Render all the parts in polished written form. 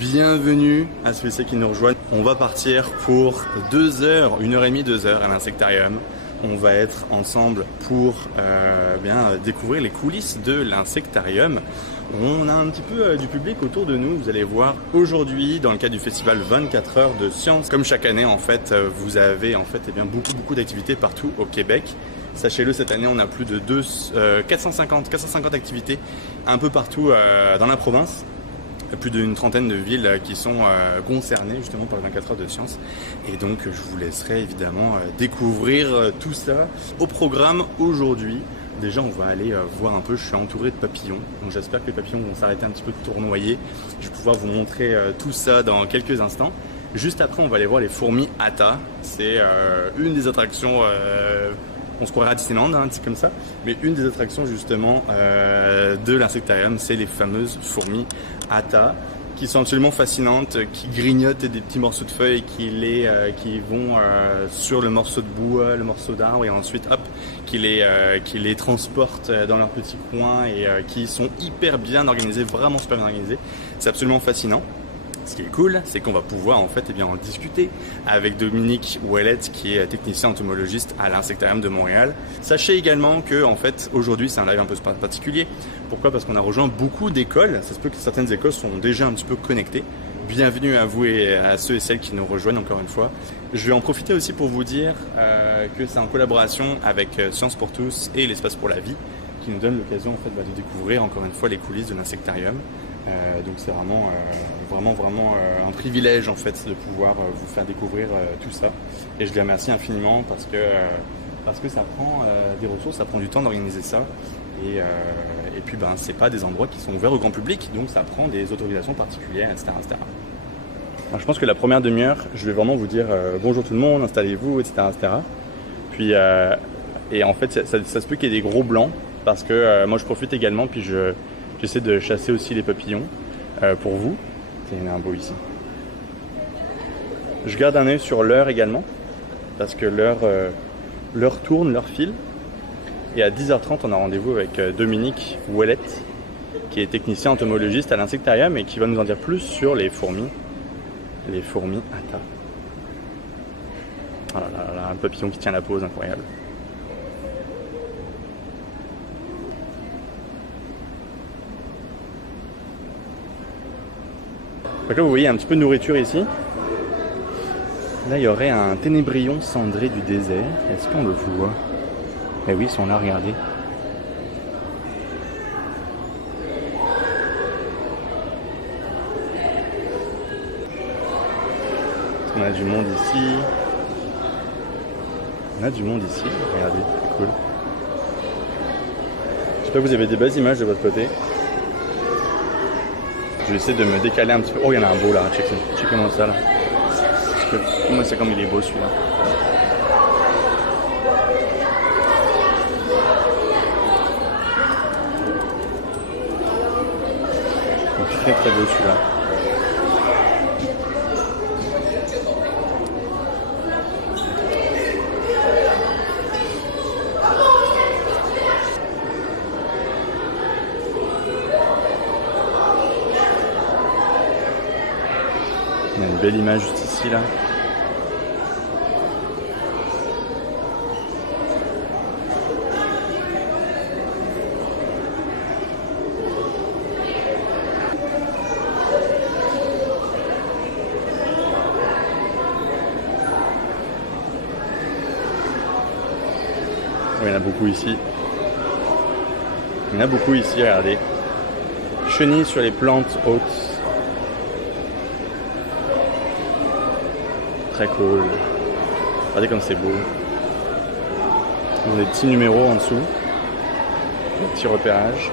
Bienvenue à ceux qui nous rejoignent. On va partir pour 2 heures, 1h30, 2 heures à l'insectarium. On va être ensemble pour découvrir les coulisses de l'insectarium. On a un petit peu du public autour de nous. Vous allez voir aujourd'hui, dans le cadre du festival 24 heures de science, comme chaque année en fait, vous avez beaucoup d'activités partout au Québec. Sachez-le, cette année, on a plus de 450 activités un peu partout dans la province. Plus d'une trentaine de villes qui sont concernées justement par les 24 heures de science. Et donc, je vous laisserai évidemment découvrir tout ça au programme aujourd'hui. Déjà, on va aller voir un peu, je suis entouré de papillons. Donc, j'espère que les papillons vont s'arrêter un petit peu de tournoyer. Je vais pouvoir vous montrer tout ça dans quelques instants. Juste après, on va aller voir les fourmis Atta. C'est une des attractions... on se croirait à Disneyland, un petit comme ça, mais une des attractions justement de l'insectarium, c'est les fameuses fourmis Atta, qui sont absolument fascinantes, qui grignotent des petits morceaux de feuilles, qui vont sur le morceau de bois, le morceau d'arbre, et ensuite hop, qui les transportent dans leur petit coin et qui sont hyper bien organisés, vraiment super bien organisés. C'est absolument fascinant. Ce qui est cool, c'est qu'on va pouvoir en en discuter avec Dominique Ouellette, qui est technicien entomologiste à l'insectarium de Montréal. Sachez également que aujourd'hui c'est un live un peu particulier. Pourquoi? Parce qu'on a rejoint beaucoup d'écoles. Ça se peut que certaines écoles sont déjà un petit peu connectées. Bienvenue à vous et à ceux et celles qui nous rejoignent encore une fois. Je vais en profiter aussi pour vous dire que c'est en collaboration avec Science pour tous et l'Espace pour la vie qui nous donne l'occasion de découvrir encore une fois les coulisses de l'insectarium. Donc c'est vraiment un privilège en fait de pouvoir vous faire découvrir tout ça, et je les remercie infiniment parce que ça prend des ressources, ça prend du temps d'organiser ça, et puis c'est pas des endroits qui sont ouverts au grand public, donc ça prend des autorisations particulières, etc. Alors, je pense que la première demi-heure, je vais vraiment vous dire bonjour tout le monde, installez-vous, etc. Puis et en fait ça se peut qu'il y ait des gros blancs parce que moi je profite également, puis j'essaie de chasser aussi les papillons pour vous. Il y en a un beau ici. Je garde un œil sur l'heure également, parce que l'heure tourne, l'heure file. Et à 10h30, on a rendez-vous avec Dominique Ouellette, qui est technicien entomologiste à l'insectarium et qui va nous en dire plus sur les fourmis Atta. Oh là là, un papillon qui tient la pose, incroyable. Donc là, vous voyez un petit peu de nourriture ici. Là, il y aurait un ténébrion cendré du désert. Est-ce qu'on le voit? Eh oui, ils sont là, regardez. On a du monde ici. Regardez, c'est cool. Je sais pas, vous avez des belles images de votre côté. Je vais essayer de me décaler un petit peu. Oh, il y en a un beau là, checkez-moi ça là. Moi, c'est comme il est beau celui-là. Très très beau celui-là. On a une belle image juste ici là. Il y en a beaucoup ici. Regardez. Chenilles sur les plantes hautes. Très cool. Regardez comme c'est beau. On a des petits numéros en dessous. Des petits repérages.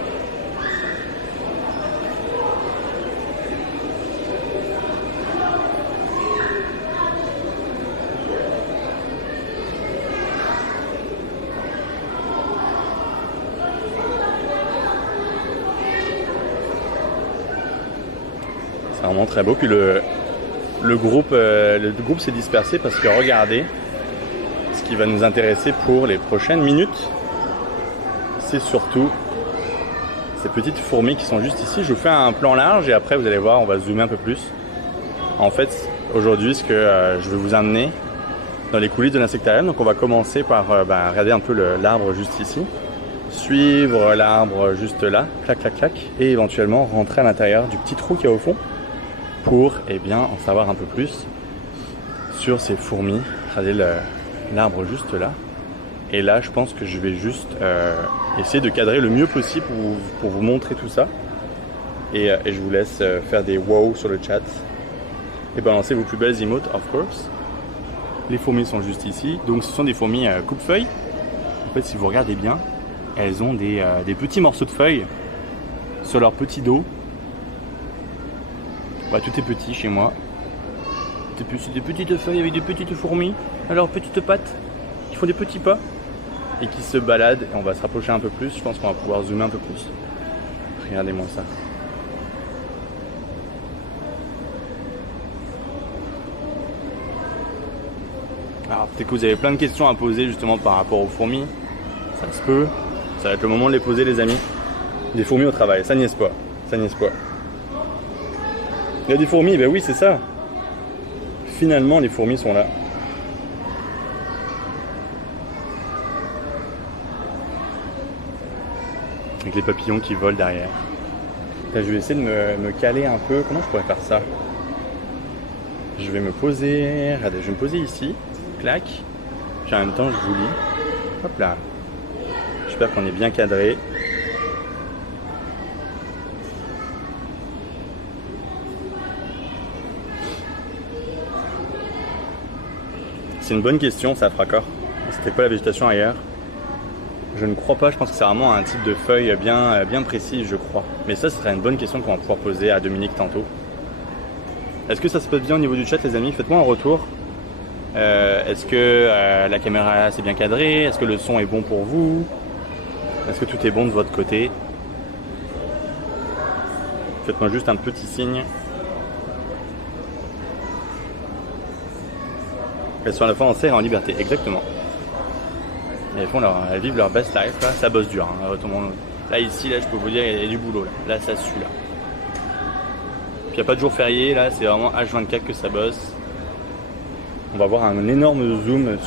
C'est vraiment très beau. Puis le groupe s'est dispersé parce que regardez, ce qui va nous intéresser pour les prochaines minutes, c'est surtout ces petites fourmis qui sont juste ici. Je vous fais un plan large et après vous allez voir, on va zoomer un peu plus. En fait, aujourd'hui, ce que je vais vous amener dans les coulisses de l'insectarium. Donc on va commencer par regarder un peu l'arbre juste ici, suivre l'arbre juste là, clac clac clac, et éventuellement rentrer à l'intérieur du petit trou qu'il y a au fond pour en savoir un peu plus sur ces fourmis. Regardez l'arbre juste là. Et là, je pense que je vais juste essayer de cadrer le mieux possible pour vous montrer tout ça. Et je vous laisse faire des wow sur le chat et balancer vos plus belles emotes, of course. Les fourmis sont juste ici. Donc ce sont des fourmis coupe-feuilles. En fait, si vous regardez bien, elles ont des petits morceaux de feuilles sur leur petit dos. Tout est petit chez moi. C'est des petites feuilles avec des petites fourmis à leurs petites pattes qui font des petits pas et qui se baladent. Et on va se rapprocher un peu plus. Je pense qu'on va pouvoir zoomer un peu plus. Regardez-moi ça. Alors peut-être que vous avez plein de questions à poser justement par rapport aux fourmis. Ça se peut. Ça va être le moment de les poser, les amis. Des fourmis au travail, ça niaise pas. Ça niaise pas. Il y a des fourmis, ben oui c'est ça. Finalement les fourmis sont là. Avec les papillons qui volent derrière. Là, je vais essayer de me caler un peu. Comment je pourrais faire ça? Je vais me poser. Regardez, je vais me poser ici. Clac. Puis en même temps je vous lis. Hop là. J'espère qu'on est bien cadré. C'est une bonne question, ça fera corps. C'était quoi la végétation ailleurs? Je ne crois pas, je pense que c'est vraiment un type de feuille bien précis, je crois. Mais ça, ce serait une bonne question qu'on va pouvoir poser à Dominique tantôt. Est-ce que ça se passe bien au niveau du chat, les amis? Faites-moi un retour. Est-ce que la caméra c'est bien cadrée? Est-ce que le son est bon pour vous? Est-ce que tout est bon de votre côté? Faites-moi juste un petit signe. Elles sont à la fois en serre et en liberté, exactement. Et elles vivent leur best life, là. Ça bosse dur. Hein. Là, ici, là, je peux vous dire, il y a du boulot. Là, ça sue, là. Puis, il n'y a pas de jour férié, là, c'est vraiment H24 que ça bosse. On va voir un énorme zoom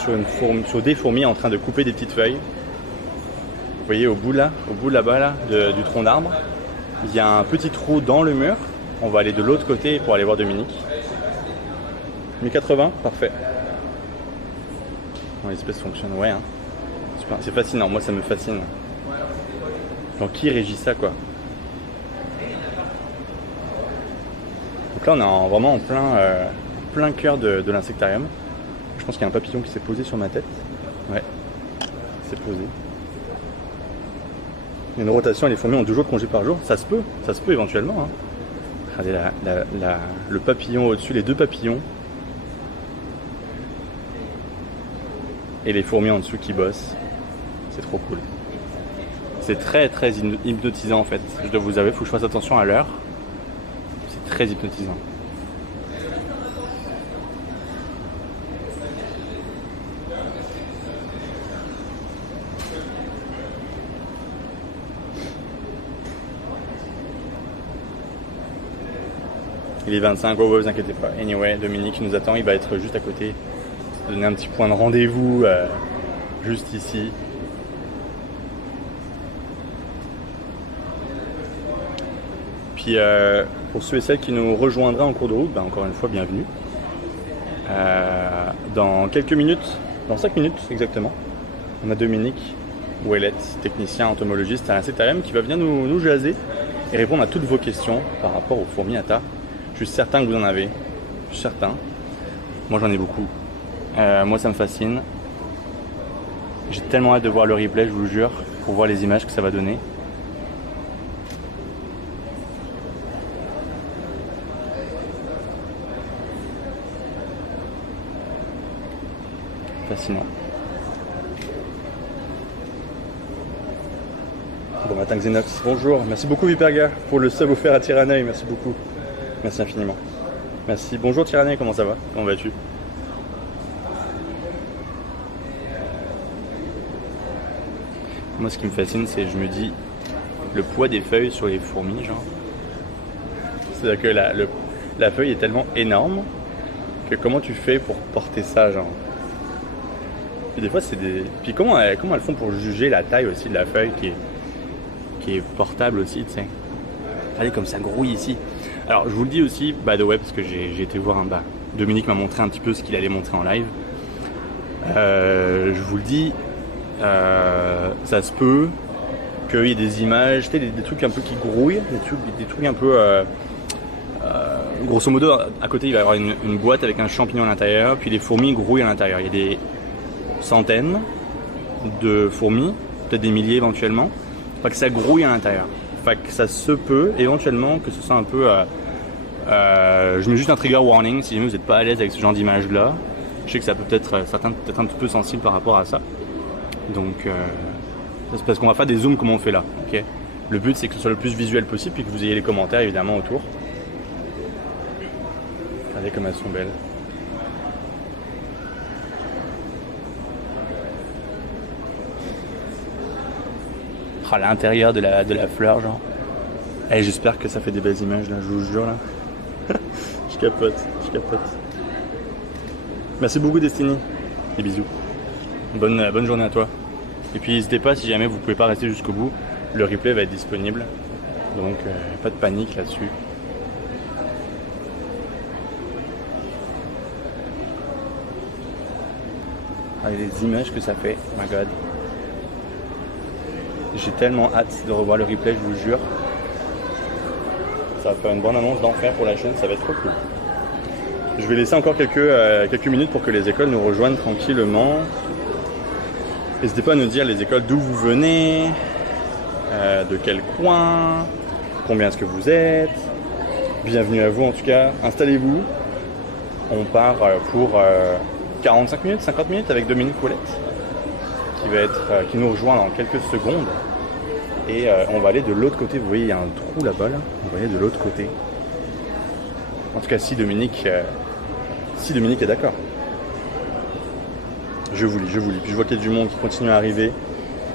sur des fourmis en train de couper des petites feuilles. Vous voyez au bout là-bas là, du tronc d'arbre, il y a un petit trou dans le mur. On va aller de l'autre côté pour aller voir Dominique. 1080, parfait. Non, l'espèce fonctionne, ouais. Hein. C'est fascinant, moi ça me fascine. Donc qui régit ça quoi? Donc là on est vraiment en plein cœur de l'insectarium. Je pense qu'il y a un papillon qui s'est posé sur ma tête. Ouais, c'est posé. Il y a une rotation et les fourmis ont 2 jours de congé par jour. Ça se peut éventuellement. Hein. Regardez le papillon au-dessus, les 2 papillons. Et les fourmis en dessous qui bossent. C'est trop cool. C'est très hypnotisant en fait. Je dois vous avouer, il faut que je fasse attention à l'heure. C'est très hypnotisant. Il est 25, vous inquiétez pas. Anyway, Dominique nous attend, il va être juste à côté. Donner un petit point de rendez-vous juste ici. Puis pour ceux et celles qui nous rejoindraient en cours de route, encore une fois, bienvenue. Dans quelques minutes, dans 5 minutes exactement, on a Dominique Ouellette, technicien entomologiste à l'insectarium, qui va venir nous jaser et répondre à toutes vos questions par rapport aux fourmis à tas. Je suis certain que vous en avez. Je suis certain. Moi j'en ai beaucoup. Moi ça me fascine. J'ai tellement hâte de voir le replay, je vous jure, pour voir les images que ça va donner. Fascinant. Bon matin Xenox, bonjour. Merci beaucoup Viperga pour le sub offert à Tyranneuil, merci beaucoup. Merci infiniment. Merci. Bonjour Tyranneuil, comment ça va? Comment vas-tu? Moi ce qui me fascine c'est je me dis le poids des feuilles sur les fourmis, genre. C'est-à-dire que la feuille est tellement énorme que comment tu fais pour porter ça, genre. Puis des fois, c'est des... Puis comment elles font pour juger la taille aussi de la feuille qui est portable aussi, tu sais. Regardez comme ça grouille ici. Alors, je vous le dis aussi, by the way, parce que j'ai été voir Dominique m'a montré un petit peu ce qu'il allait montrer en live. Je vous le dis, ça se peut qu'il y ait des images, tu sais, des trucs un peu qui grouillent, des trucs un peu... grosso modo, à côté, il va y avoir une boîte avec un champignon à l'intérieur, puis les fourmis grouillent à l'intérieur. Il y a des centaines de fourmis, peut-être des milliers éventuellement, que ça grouille à l'intérieur. Fait que ça se peut éventuellement que ce soit un peu... je mets juste un trigger warning si jamais vous n'êtes pas à l'aise avec ce genre d'image là. Je sais que ça peut peut-être certains peut-être un petit peu sensible par rapport à ça. Donc c'est parce qu'on va faire des zooms comme on fait là. Okay, le but c'est que ce soit le plus visuel possible puis que vous ayez les commentaires évidemment autour. Regardez comme elles sont belles. Oh, l'intérieur de la fleur, genre. Hey, j'espère que ça fait des belles images là, je vous jure là. Je capote. Merci beaucoup Destiny. Et bisous. Bonne journée à toi. Et puis n'hésitez pas, si jamais vous pouvez pas rester jusqu'au bout, le replay va être disponible. Donc pas de panique là-dessus. Regardez les images que ça fait, oh my god. J'ai tellement hâte de revoir le replay, je vous jure. Ça va faire une bonne annonce d'enfer pour la chaîne, ça va être trop cool. Je vais laisser encore quelques minutes pour que les écoles nous rejoignent tranquillement. N'hésitez pas à nous dire les écoles d'où vous venez, de quel coin, combien est-ce que vous êtes. Bienvenue à vous en tout cas, installez-vous. On part pour 45 minutes, 50 minutes avec Dominique Ouellette qui nous rejoint dans quelques secondes. Et on va aller de l'autre côté. Vous voyez, il y a un trou là-bas. Là. On va aller de l'autre côté. En tout cas, si Dominique est d'accord. Je vous lis. Puis je vois qu'il y a du monde qui continue à arriver.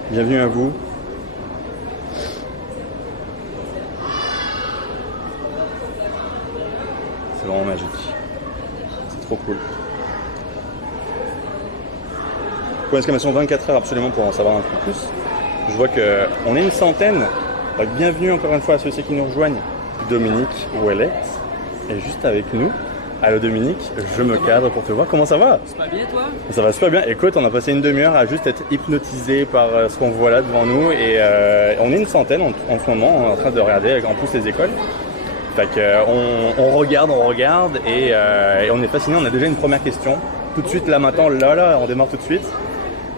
Bienvenue à vous. C'est vraiment magique. C'est trop cool. Point d'exclamation 24 heures absolument pour en savoir un peu plus. Je vois qu'on est une centaine. Donc, bienvenue encore une fois à ceux qui nous rejoignent. Dominique Ouellette est juste avec nous. Allô Dominique, je me cadre pour te voir. Comment ça va? Ça va bien toi? Ça va super bien. Écoute, on a passé une demi-heure à juste être hypnotisé par ce qu'on voit là devant nous. Et on est une centaine en ce moment en train de regarder en plus les écoles. Fait qu'on regarde et on est fasciné. On a déjà une première question. Tout de suite là maintenant, là, on démarre tout de suite.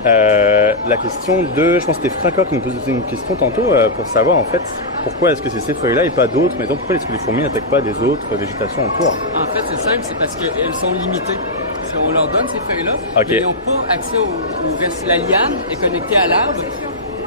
La question je pense que c'était Franca qui nous posait une question tantôt pour savoir en fait pourquoi est-ce que c'est ces feuilles-là et pas d'autres, mais donc pourquoi est-ce que les fourmis n'attaquent pas des autres végétations autour? En fait c'est simple, c'est parce qu'elles sont limitées. Parce qu'on leur donne ces feuilles-là, okay. Mais ils n'ont pas accès au reste. La liane est connectée à l'arbre,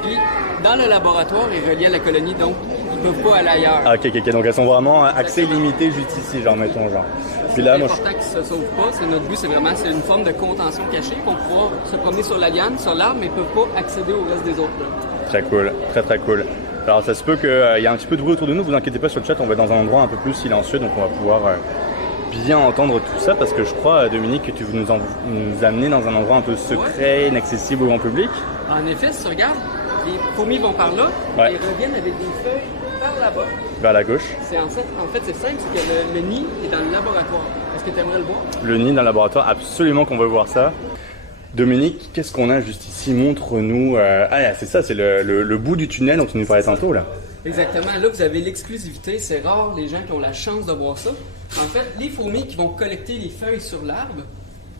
puis dans le laboratoire elle est reliée à la colonie, donc ils ne peuvent pas aller ailleurs. Ah, ok, donc elles sont vraiment accès limité juste ici, genre mettons genre. C'est important qu'ils ne se sauvent pas. Notre but, c'est une forme de contention cachée pour pouvoir se promener sur la liane, sur l'arbre, mais ne peuvent pas accéder au reste des autres. Très cool, très cool. Alors ça se peut qu'il y ait un petit peu de bruit autour de nous, vous inquiétez pas sur le chat, on va être dans un endroit un peu plus silencieux, donc on va pouvoir bien entendre tout ça, parce que je crois, Dominique, que tu veux nous amener dans un endroit un peu secret, inaccessible au grand public. En effet, si tu regardes, les fourmis vont par là, et reviennent avec des feuilles par là-bas. Vers la gauche. En fait, c'est simple, c'est que le nid est dans le laboratoire. Est-ce que tu aimerais le voir? Le nid dans le laboratoire, absolument qu'on veut voir ça. Dominique, qu'est-ce qu'on a juste ici? Montre-nous. C'est ça, c'est le bout du tunnel dont tu nous parlais tantôt là. Exactement, là vous avez l'exclusivité, c'est rare les gens qui ont la chance de voir ça. En fait, les fourmis qui vont collecter les feuilles sur l'arbre,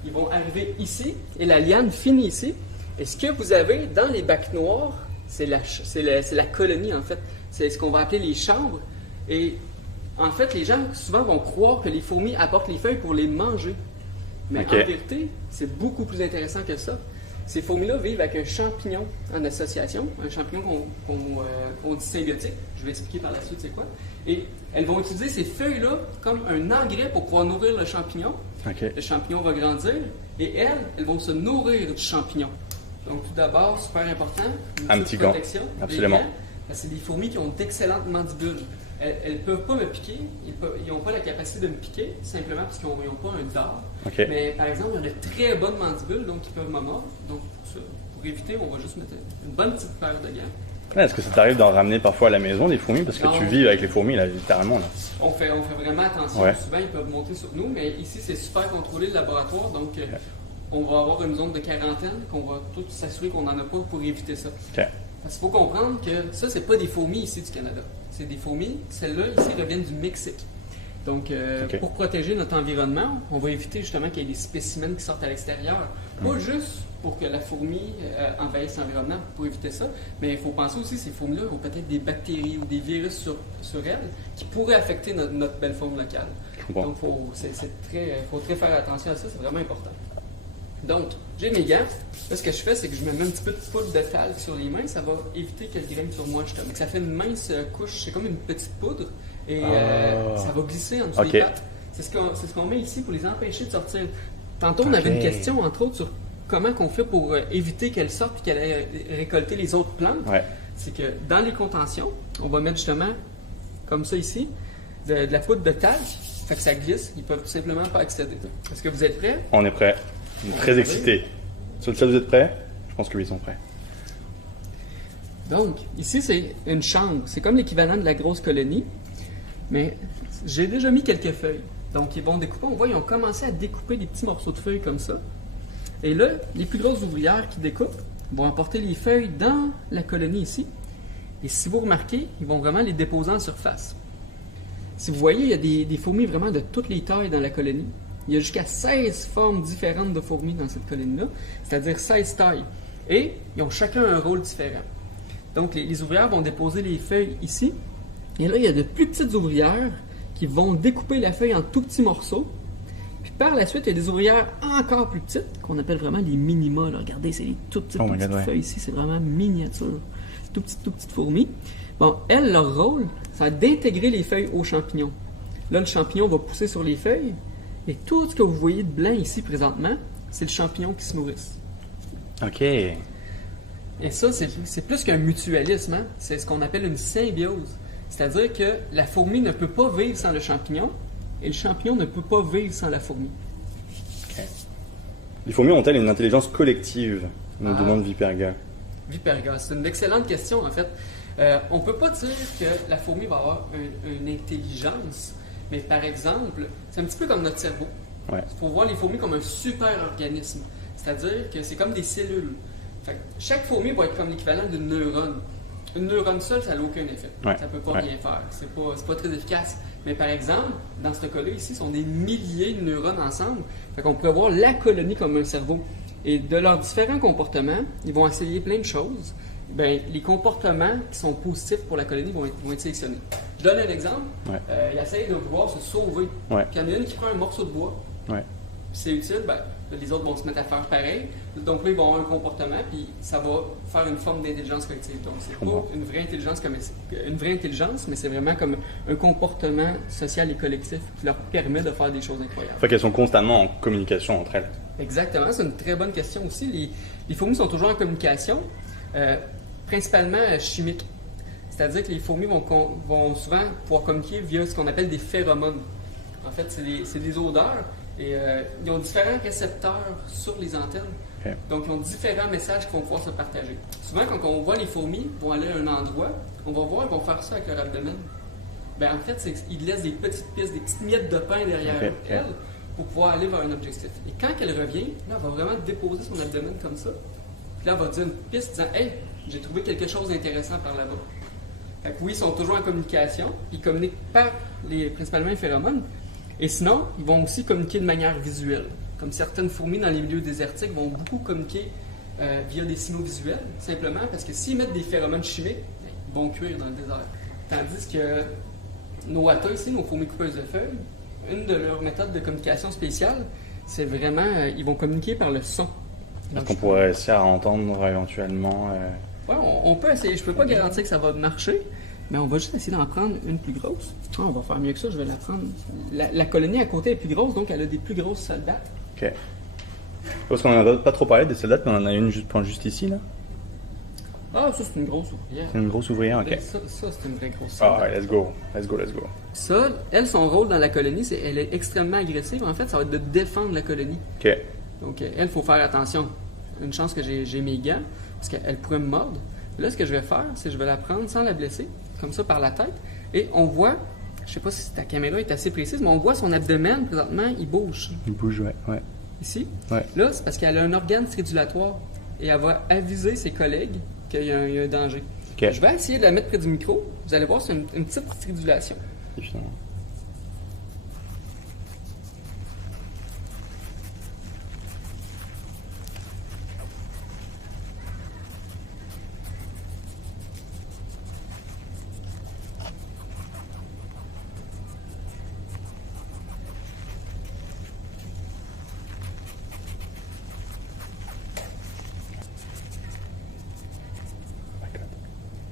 ils vont arriver ici et la liane finit ici. Et ce que vous avez dans les bacs noirs, c'est la colonie en fait. C'est ce qu'on va appeler les chambres. Et en fait, les gens souvent vont croire que les fourmis apportent les feuilles pour les manger. Mais en vérité, c'est beaucoup plus intéressant que ça. Ces fourmis-là vivent avec un champignon en association, un champignon qu'on dit symbiotique. Je vais expliquer par la suite c'est quoi. Et elles vont utiliser ces feuilles-là comme un engrais pour pouvoir nourrir le champignon. Le champignon va grandir et elles vont se nourrir du champignon. Donc tout d'abord, super important, un petit gant, absolument. Parce que c'est des fourmis qui ont d'excellentes mandibules. Elles ne peuvent pas me piquer, ils n'ont pas la capacité de me piquer, simplement parce qu'ils n'ont pas un dard. Okay. Mais par exemple, ils ont de très bonnes mandibules, donc ils peuvent me mordre. Donc pour éviter, on va juste mettre une bonne petite paire de gants. Est-ce que ça t'arrive d'en ramener parfois à la maison des fourmis? Parce que tu vis avec les fourmis, là, littéralement. Là. On fait vraiment attention. Ouais. Souvent, ils peuvent monter sur nous, mais ici, c'est super contrôlé le laboratoire. Donc, on va avoir une zone de quarantaine qu'on va tout s'assurer qu'on n'en a pas pour éviter ça. Okay. Parce qu'il faut comprendre que ça, c'est pas des fourmis ici du Canada. C'est des fourmis, celles-là, ici, reviennent du Mexique. Donc, pour protéger notre environnement, on va éviter justement qu'il y ait des spécimens qui sortent à l'extérieur. Pas juste pour que la fourmi envahisse l'environnement, pour éviter ça, mais il faut penser aussi que ces fourmis-là ont peut-être des bactéries ou des virus sur elles qui pourraient affecter notre belle faune locale. Bon. Donc, faut très faire attention à ça, c'est vraiment important. Donc, j'ai mes gants. Là, ce que je fais, c'est que je me mets un petit peu de poudre de talc sur les mains. Ça va éviter qu'elle grimpe sur moi, justement. Donc, ça fait une mince couche. C'est comme une petite poudre. Et ça va glisser en dessous des pattes. C'est ce qu'on met ici pour les empêcher de sortir. Tantôt, on avait une question, entre autres, sur comment on fait pour éviter qu'elle sorte et qu'elle aille récolter les autres plantes. Ouais. C'est que dans les contentions, on va mettre justement, comme ça ici, de la poudre de talc. Fait que ça glisse. Ils peuvent tout simplement pas accéder. Est-ce que vous êtes prêts? On est prêts. On est très excités. Sur le chat, vous êtes prêts? Je pense que oui, ils sont prêts. Donc, ici, c'est une chambre. C'est comme l'équivalent de la grosse colonie. Mais j'ai déjà mis quelques feuilles. Donc, ils vont découper. On voit, ils ont commencé à découper des petits morceaux de feuilles comme ça. Et là, les plus grosses ouvrières qui découpent vont apporter les feuilles dans la colonie ici. Et si vous remarquez, ils vont vraiment les déposer en surface. Si vous voyez, il y a des fourmis vraiment de toutes les tailles dans la colonie. Il y a jusqu'à 16 formes différentes de fourmis dans cette colonie-là, c'est-à-dire 16 tailles. Et ils ont chacun un rôle différent. Donc, les ouvrières vont déposer les feuilles ici. Et là, il y a de plus petites ouvrières qui vont découper la feuille en tout petits morceaux. Puis par la suite, il y a des ouvrières encore plus petites, qu'on appelle vraiment les minima. Là. Regardez, c'est les toutes petites feuilles ici. C'est vraiment miniature. Tout petites fourmis. Bon, elles, leur rôle, ça va être d'intégrer les feuilles aux champignons. Là, le champignon va pousser sur les feuilles. Et tout ce que vous voyez de blanc ici présentement, c'est le champignon qui se nourrisse. OK. Et ça, c'est plus qu'un mutualisme. Hein? C'est ce qu'on appelle une symbiose. C'est-à-dire que la fourmi ne peut pas vivre sans le champignon et le champignon ne peut pas vivre sans la fourmi. Okay. Les fourmis ont-elles une intelligence collective? Nous demande Viperga. Viperga, c'est une excellente question en fait. On ne peut pas dire que la fourmi va avoir une intelligence. Mais par exemple, c'est un petit peu comme notre cerveau. Ouais. Il faut voir les fourmis comme un super organisme. C'est-à-dire que c'est comme des cellules. Fait que chaque fourmi va être comme l'équivalent d'une neurone. Une neurone seule, ça n'a aucun effet. Ouais. Ça ne peut pas rien faire. C'est pas très efficace. Mais par exemple, dans ce cas-là ici, ce sont des milliers de neurones ensemble. Fait qu'on pourrait voir la colonie comme un cerveau. Et de leurs différents comportements, ils vont essayer plein de choses. Ben, les comportements qui sont positifs pour la colonie vont être sélectionnés. Je donne un exemple. Ouais. Ils essayent de pouvoir se sauver. Ouais. Puis il y en a une qui prend un morceau de bois. Ouais. C'est utile, ben, les autres vont se mettre à faire pareil. Donc là, ils vont avoir un comportement, puis ça va faire une forme d'intelligence collective. Donc c'est pas une vraie intelligence, mais c'est vraiment comme un comportement social et collectif qui leur permet de faire des choses incroyables. Fait qu'elles sont constamment en communication entre elles. Exactement, c'est une très bonne question aussi. Les fourmis sont toujours en communication. Principalement chimique. C'est-à-dire que les fourmis vont souvent pouvoir communiquer via ce qu'on appelle des phéromones. En fait, c'est des odeurs et ils ont différents récepteurs sur les antennes. Okay. Donc, ils ont différents messages qui vont pouvoir se partager. Souvent, quand on voit les fourmis vont aller à un endroit, on va voir, ils vont faire ça avec leur abdomen. Ben, en fait, ils laissent des petites pistes, des petites miettes de pain derrière elles pour pouvoir aller vers un objectif. Et quand elle revient, là, elle va vraiment déposer son abdomen comme ça. Puis là, elle va dire une piste disant « Hey, j'ai trouvé quelque chose d'intéressant par là-bas. » Fait que oui, ils sont toujours en communication. Ils communiquent par principalement les phéromones. Et sinon, ils vont aussi communiquer de manière visuelle. Comme certaines fourmis dans les milieux désertiques vont beaucoup communiquer via des signaux visuels, simplement parce que s'ils mettent des phéromones chimiques, ils vont cuire dans le désert. Tandis que nos atta ici, nos fourmis coupeuses de feuilles, une de leurs méthodes de communication spéciale, c'est vraiment, ils vont communiquer par le son. Est-ce qu'on pourrait essayer à entendre éventuellement Oui, on peut essayer. Je ne peux pas garantir que ça va marcher, mais on va juste essayer d'en prendre une plus grosse. On va faire mieux que ça, je vais la prendre. La colonie à côté est plus grosse, donc elle a des plus grosses soldats. OK. Parce qu'on n'en a pas trop parlé des soldats, mais on en a une juste ici, là. Ah, ça, c'est une grosse ouvrière. C'est une grosse ouvrière, ok. Ça c'est une vraie grosse Ah, soldat. ouais, let's go. Let's go, let's go. Ça, elle, son rôle dans la colonie, c'est elle est extrêmement agressive. En fait, ça va être de défendre la colonie. Ok. Donc, elle, il faut faire attention. Une chance que j'ai mes gants, parce qu'elle pourrait me mordre. Là, ce que je vais faire, c'est que je vais la prendre sans la blesser, comme ça, par la tête. Et on voit, je sais pas si ta caméra est assez précise, mais on voit son abdomen, présentement, il bouge. Il bouge, ouais. Ici. Ouais. Là, c'est parce qu'elle a un organe stridulatoire. Et elle va aviser ses collègues qu'il y a un danger. Ok. Je vais essayer de la mettre près du micro. Vous allez voir, c'est une petite stridulation. Finalement.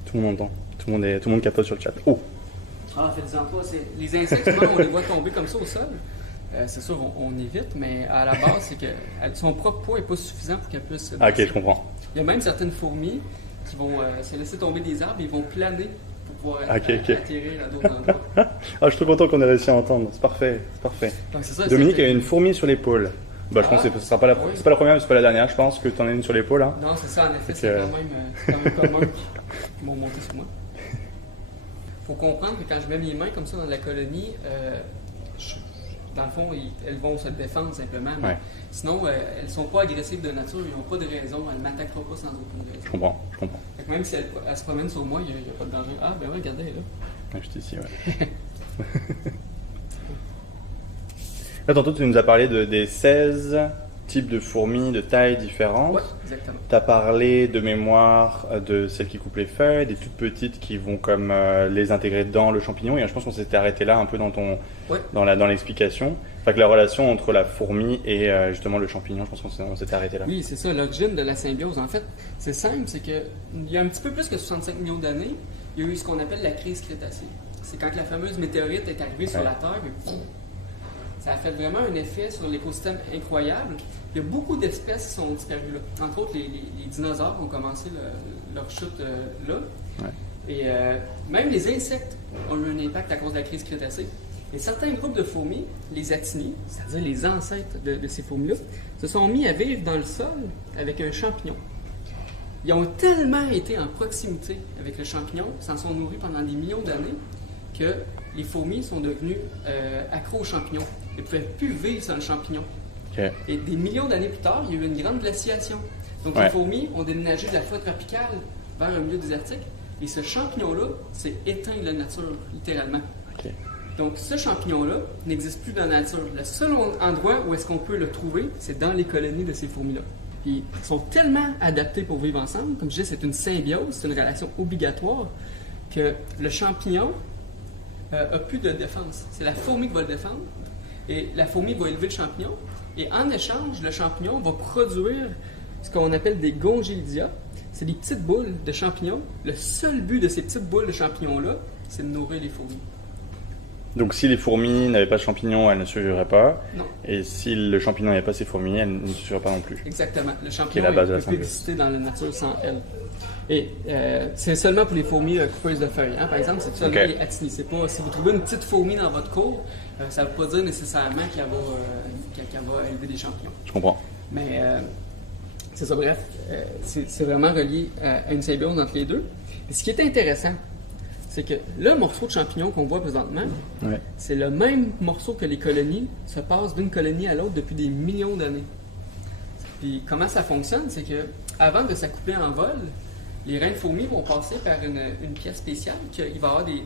Tout le monde entend. Tout le monde capote sur le chat. Oh! Ah, faites-en pas. Les insectes, souvent, on les voit tomber comme ça au sol. C'est sûr, on évite, mais à la base, c'est que son propre poids n'est pas suffisant pour qu'elle puisse. Ah, ok, je comprends. Il y a même certaines fourmis qui vont se laisser tomber des arbres et ils vont planer pour pouvoir atterrir à d'autres endroits. Ah, je suis trop content qu'on ait réussi à entendre. C'est parfait, c'est parfait. Donc, c'est ça, Dominique a une fourmi sur l'épaule. Bah, je pense que ce sera pas la, oui. c'est pas la première, mais c'est pas la dernière. Je pense que tu en as une sur l'épaule, hein. Non, c'est ça, en effet, c'est quand même commun qui m'ont monté sur moi. Faut comprendre que quand je mets mes mains comme ça dans la colonie, dans le fond, elles vont se défendre simplement. Mais sinon, elles sont pas agressives de nature, ils n'ont pas de raison, elles ne m'attaqueront pas sans aucune raison. Je comprends. Fait que même si elle se promène sur moi, il n'y a pas de danger. Ah, ben ouais, regardez, elle est là. Ouais, je suis ici, ouais. Là, tantôt, tu nous as parlé des 16 types de fourmis de tailles différentes. Oui, exactement. Tu as parlé de mémoire de celles qui coupent les feuilles, des toutes petites qui vont comme les intégrer dans le champignon. Et je pense qu'on s'était arrêté là un peu dans l'explication. Fait que la relation entre la fourmi et justement le champignon, je pense qu'on s'était arrêté là. Oui, c'est ça, l'origine de la symbiose. En fait, c'est simple, c'est qu'il y a un petit peu plus que 65 millions d'années, il y a eu ce qu'on appelle la crise crétacée. C'est quand la fameuse météorite est arrivée sur la Terre, et ça a fait vraiment un effet sur l'écosystème incroyable. Il y a beaucoup d'espèces qui sont disparues là. Entre autres, les dinosaures ont commencé leur chute là. Ouais. Et même les insectes ont eu un impact à cause de la crise crétacée. Et certains groupes de fourmis, les actinies, c'est-à-dire les ancêtres de ces fourmis-là, se sont mis à vivre dans le sol avec un champignon. Ils ont tellement été en proximité avec le champignon, s'en sont nourris pendant des millions d'années, que les fourmis sont devenues accros aux champignons. Ils ne pouvaient plus vivre sans le champignon. Okay. Et des millions d'années plus tard, il y a eu une grande glaciation. Donc les fourmis ont déménagé de la forêt tropicale vers un milieu désertique. Et ce champignon-là s'est éteint de la nature, littéralement. Okay. Donc ce champignon-là n'existe plus dans la nature. Le seul endroit où est-ce qu'on peut le trouver, c'est dans les colonies de ces fourmis-là. Puis ils sont tellement adaptés pour vivre ensemble. Comme je disais, c'est une symbiose, c'est une relation obligatoire, que le champignon a plus de défense. C'est la fourmi qui va le défendre. Et la fourmi va élever le champignon. Et en échange, le champignon va produire ce qu'on appelle des gongilidia. C'est des petites boules de champignons. Le seul but de ces petites boules de champignons-là, c'est de nourrir les fourmis. Donc si les fourmis n'avaient pas de champignons, elles ne survivraient pas. Non. Et si le champignon n'avait pas ses fourmis, elles ne survivraient pas non plus. Exactement. Le champignon la base de ne la peut plus exister dans la nature sans elle. Et c'est seulement pour les fourmis coupeuses de feuilles. Hein? Par exemple, c'est seulement les actinies. C'est pas, si vous trouvez une petite fourmi dans votre cour, ça ne veut pas dire nécessairement qu'elle va élever des champignons. Je comprends. Mais c'est ça, bref. C'est vraiment relié à une symbiose entre les deux. Et ce qui est intéressant, c'est que le morceau de champignon qu'on voit présentement, c'est le même morceau que les colonies se passent d'une colonie à l'autre depuis des millions d'années. Puis comment ça fonctionne, c'est que avant de s'accoupler en vol, les reines fourmis vont passer par une pièce spéciale, qu'il va y avoir du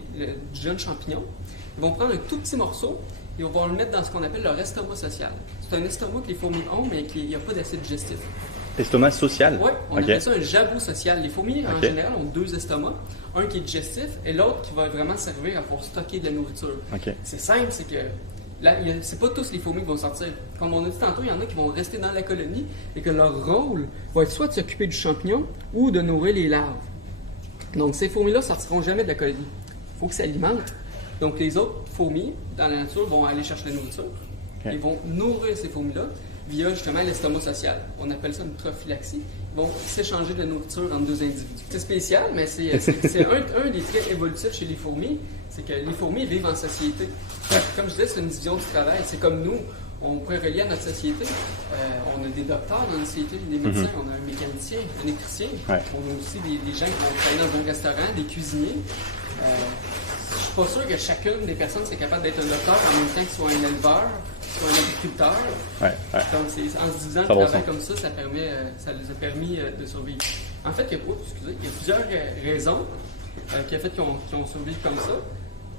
jeune champignon. Ils vont prendre un tout petit morceau et ils vont le mettre dans ce qu'on appelle leur estomac social. C'est un estomac que les fourmis ont, mais il n'y a pas d'acide digestif. Estomac social? Oui, on appelle ça un jabot social. Les fourmis, en général, ont deux estomacs. Un qui est digestif et l'autre qui va vraiment servir à pouvoir stocker de la nourriture. C'est simple, c'est que là, c'est pas tous les fourmis qui vont sortir. Comme on a dit tantôt, il y en a qui vont rester dans la colonie et que leur rôle va être soit de s'occuper du champignon ou de nourrir les larves. Donc ces fourmis-là ne sortiront jamais de la colonie. Il faut qu'ils s'alimentent. Donc les autres fourmis, dans la nature, vont aller chercher la nourriture. Ils vont nourrir ces fourmis-là. via justement l'estomac social. On appelle ça une trophylaxie. Ils vont s'échanger de la nourriture entre deux individus. C'est spécial, mais c'est un des traits évolutifs chez les fourmis, c'est que les fourmis vivent en société. Comme je disais, c'est une division du travail. C'est comme nous. On pourrait relier à notre société. On a des docteurs dans notre société, des médecins, on a un mécanicien, un électricien. On a aussi des gens qui vont travailler dans un restaurant, des cuisiniers. Je suis pas sûr que chacune des personnes soit capable d'être un docteur en même temps qu'il soit un éleveur, soit un agriculteur. Donc, en se divisant le travail comme ça, ça les a permis de survivre. En fait, il y a plusieurs raisons qui ont fait qu'ils ont survécu comme ça.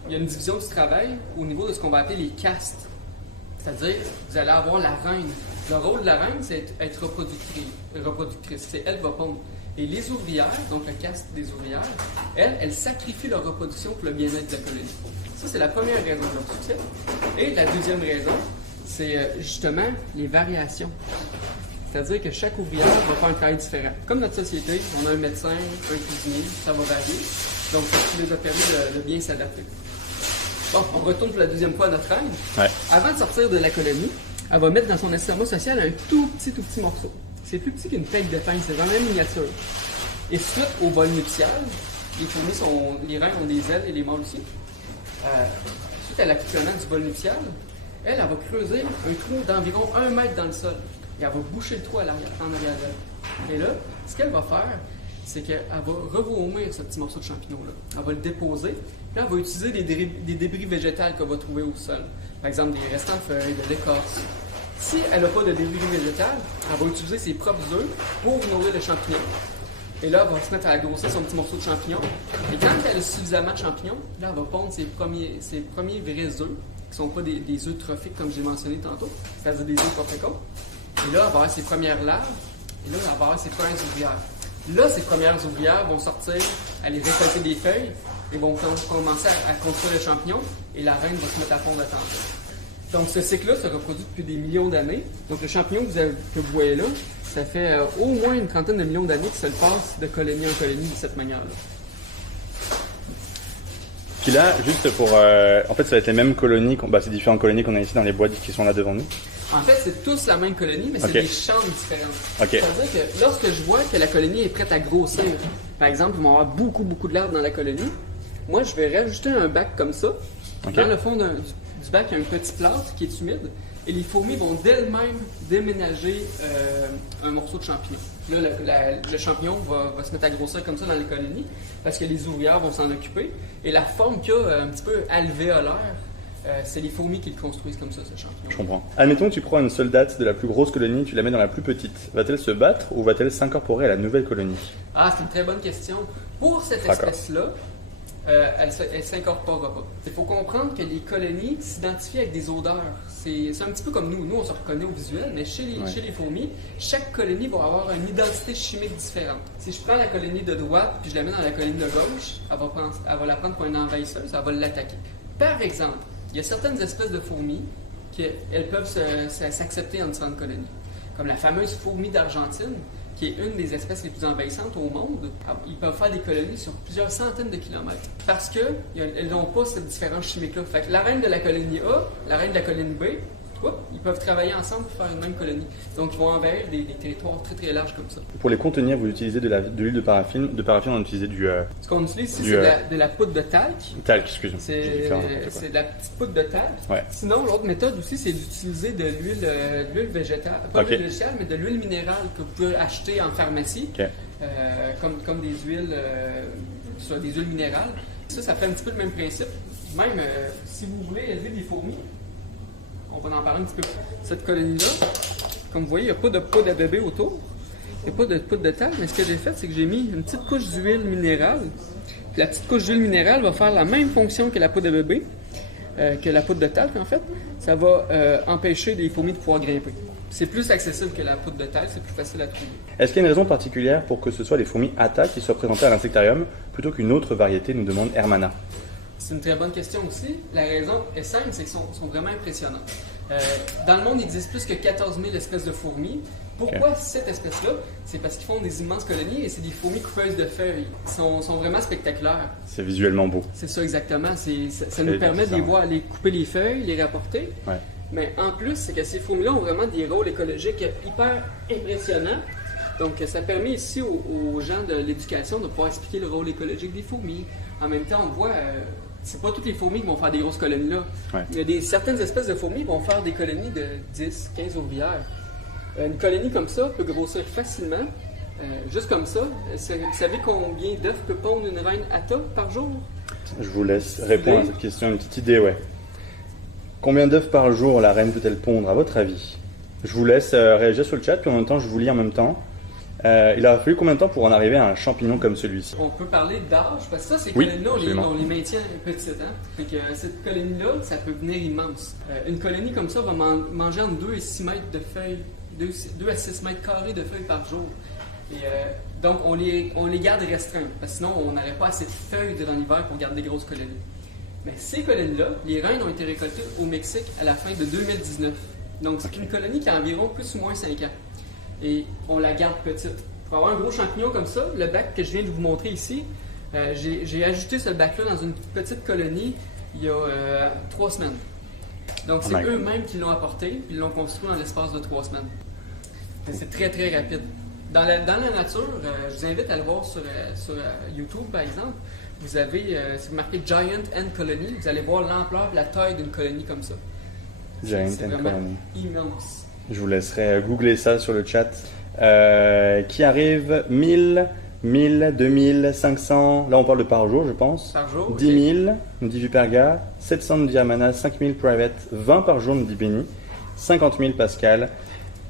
Il y a une division du travail au niveau de ce qu'on va appeler les castes. C'est-à-dire, vous allez avoir la reine. Le rôle de la reine, c'est être reproductrice. C'est elle qui va pondre. Et les ouvrières, donc la caste des ouvrières, elles sacrifient leur reproduction pour le bien-être de la colonie. Ça, c'est la première raison de leur succès. Et la deuxième raison, c'est justement les variations. C'est-à-dire que chaque ouvrière va faire un travail différent. Comme notre société, on a un médecin, un cuisinier, ça va varier. Donc, ça les a permis de bien s'adapter. Bon, on retourne pour la deuxième fois à notre reine. Avant de sortir de la colonie, elle va mettre dans son estomac social un tout petit morceau. C'est plus petit qu'une feuille de pain, c'est vraiment miniature. Et suite au vol nuptial, les reines ont des ailes et les mâles aussi. Suite à l'accouchement du vol nuptial, elle va creuser un trou d'environ 1 mètre dans le sol. Et elle va boucher le trou en arrière d'elle. Et là, ce qu'elle va faire, c'est qu'elle va revomir ce petit morceau de champignon-là. Elle va le déposer, puis elle va utiliser des débris végétaux qu'elle va trouver au sol. Par exemple, des restants de feuilles, de l'écorce. Si elle n'a pas de débris végétal, elle va utiliser ses propres œufs pour nourrir le champignon. Et là, elle va se mettre à grossir son petit morceau de champignon. Et quand elle a suffisamment de champignons, là, elle va pondre ses premiers vrais œufs, qui ne sont pas des œufs trophiques comme j'ai mentionné tantôt, c'est-à-dire des œufs pas féconds. Et là, elle va avoir ses premières larves, et là, elle va avoir ses premières ouvrières. Là, ces premières ouvrières vont sortir, aller récolter des feuilles, et vont commencer à construire le champignon, et la reine va se mettre à fondre à temps. Donc, ce cycle-là se reproduit depuis des millions d'années. Donc, le champignon que vous voyez là, ça fait au moins une trentaine de millions d'années que ça le passe de colonie en colonie de cette manière-là. Puis là, juste pour... en fait, ça va être les mêmes colonies, ces différentes colonies qu'on a ici dans les boîtes qui sont là devant nous. En fait, c'est tous la même colonie, mais c'est des chambres différentes. C'est-à-dire que lorsque je vois que la colonie est prête à grossir, par exemple, ils vont avoir beaucoup de larves dans la colonie, moi, je vais rajouter un bac comme ça. Dans le fond du bac, il y a un petit plâtre qui est humide, et les fourmis vont d'elles-mêmes déménager un morceau de champignon. Là, le champignon va se mettre à grossir comme ça dans les colonies, parce que les ouvrières vont s'en occuper. Et la forme qu'il y a un petit peu alvéolaire, c'est les fourmis qui le construisent comme ça, ce champignon. Je comprends. Admettons que tu prends une soldate de la plus grosse colonie, tu la mets dans la plus petite. Va-t-elle se battre ou va-t-elle s'incorporer à la nouvelle colonie? Ah, c'est une très bonne question. Pour cette espèce-là, elle ne s'incorporera pas. Il faut comprendre que les colonies s'identifient avec des odeurs. C'est un petit peu comme nous. Nous, on se reconnaît au visuel, mais chez les fourmis, chaque colonie va avoir une identité chimique différente. Si je prends la colonie de droite puis je la mets dans la colonie de gauche, elle va la prendre pour une envahisseuse, elle va l'attaquer. Par exemple, il y a certaines espèces de fourmis qui elles peuvent s'accepter en différentes colonies. Comme la fameuse fourmi d'Argentine, qui est une des espèces les plus envahissantes au monde. Ils peuvent faire des colonies sur plusieurs centaines de kilomètres. Parce qu'elles n'ont pas cette différence chimique-là. Fait que la reine de la colonie A, la reine de la colonie B, ils peuvent travailler ensemble pour faire une même colonie. Donc, ils vont envahir des territoires très larges comme ça. Pour les contenir, vous utilisez de l'huile de paraffine. De paraffine, on utilise du... Ce qu'on utilise ici, c'est de la poudre de talc. Talc, excuse-moi. C'est de la petite poudre de talc. Ouais. Sinon, l'autre méthode aussi, c'est d'utiliser de l'huile végétale. Pas de l'huile végétale, mais de l'huile minérale que vous pouvez acheter en pharmacie. Comme des huiles, des huiles minérales. Ça fait un petit peu le même principe. Même, si vous voulez élever des fourmis, on va en parler un petit peu. Cette colonie-là, comme vous voyez, il n'y a pas de poudre à bébé autour. Il n'y a pas de poudre de talc, mais ce que j'ai fait, c'est que j'ai mis une petite couche d'huile minérale. Puis la petite couche d'huile minérale va faire la même fonction que la poudre à bébé, que la poudre de talc, en fait. Ça va empêcher les fourmis de pouvoir grimper. C'est plus accessible que la poudre de talc, c'est plus facile à trouver. Est-ce qu'il y a une raison particulière pour que ce soit les fourmis Atta qui soient présentées à l'insectarium plutôt qu'une autre variété, nous demande Hermana? C'est une très bonne question aussi. La raison est simple, c'est qu'ils sont vraiment impressionnants. Dans le monde, il existe plus que 14 000 espèces de fourmis. Pourquoi cette espèce-là? C'est parce qu'ils font des immenses colonies et c'est des fourmis coupeuses de feuilles. Ils sont vraiment spectaculaires. C'est visuellement beau. C'est ça exactement. Ça nous permet de les voir, les couper les feuilles, les rapporter. Ouais. Mais en plus, c'est que ces fourmis-là ont vraiment des rôles écologiques hyper impressionnants. Donc, ça permet ici aux gens de l'éducation de pouvoir expliquer le rôle écologique des fourmis. En même temps, on voit, c'est pas toutes les fourmis qui vont faire des grosses colonies là. Ouais. Il y a certaines espèces de fourmis qui vont faire des colonies de 10, 15 ouvrières. Une colonie comme ça peut grossir facilement, juste comme ça. Vous savez combien d'œufs peut pondre une reine Atta par jour? Je vous laisse répondre à cette question, une petite idée, ouais. Combien d'œufs par jour la reine peut-elle pondre, à votre avis? Je vous laisse réagir sur le chat, puis en même temps, je vous lis en même temps. Il a fallu combien de temps pour en arriver à un champignon comme celui-ci? On peut parler d'âge, parce que ça, ces Oui, colonies-là, on les maintient petites. Hein? Fait que cette colonie-là, ça peut devenir immense. Une colonie comme ça va manger entre 2 et 6 mètres de feuilles, 2 à 6 mètres carrés de feuilles par jour. Et, donc, on les garde restreints, parce que sinon, on n'aurait pas assez de feuilles durant l'hiver pour garder des grosses colonies. Mais ces colonies-là, les reines ont été récoltées au Mexique à la fin de 2019. Donc, c'est une colonie qui a environ plus ou moins 5 ans. Et on la garde petite. Pour avoir un gros champignon comme ça, le bac que je viens de vous montrer ici, j'ai ajouté ce bac-là dans une petite colonie il y a 3 semaines. Donc, c'est eux-mêmes qui l'ont apporté, puis ils l'ont construit en l'espace de 3 semaines. C'est très, très rapide. Dans la nature, je vous invite à le voir sur YouTube, par exemple. Vous avez, si vous marquez Giant Ant Colony, vous allez voir l'ampleur et la taille d'une colonie comme ça. Giant C'est Ant vraiment Colony. immense. Je vous laisserai googler ça sur le chat. Qui arrive 1000, 1000, 2000, 500. Là, on parle de par jour, je pense. Par jour, 10 000, nous dit Viperga. 700, nous dit Amana. 5000 Private. 20 par jour, nous dit Benny. 50 000 Pascal.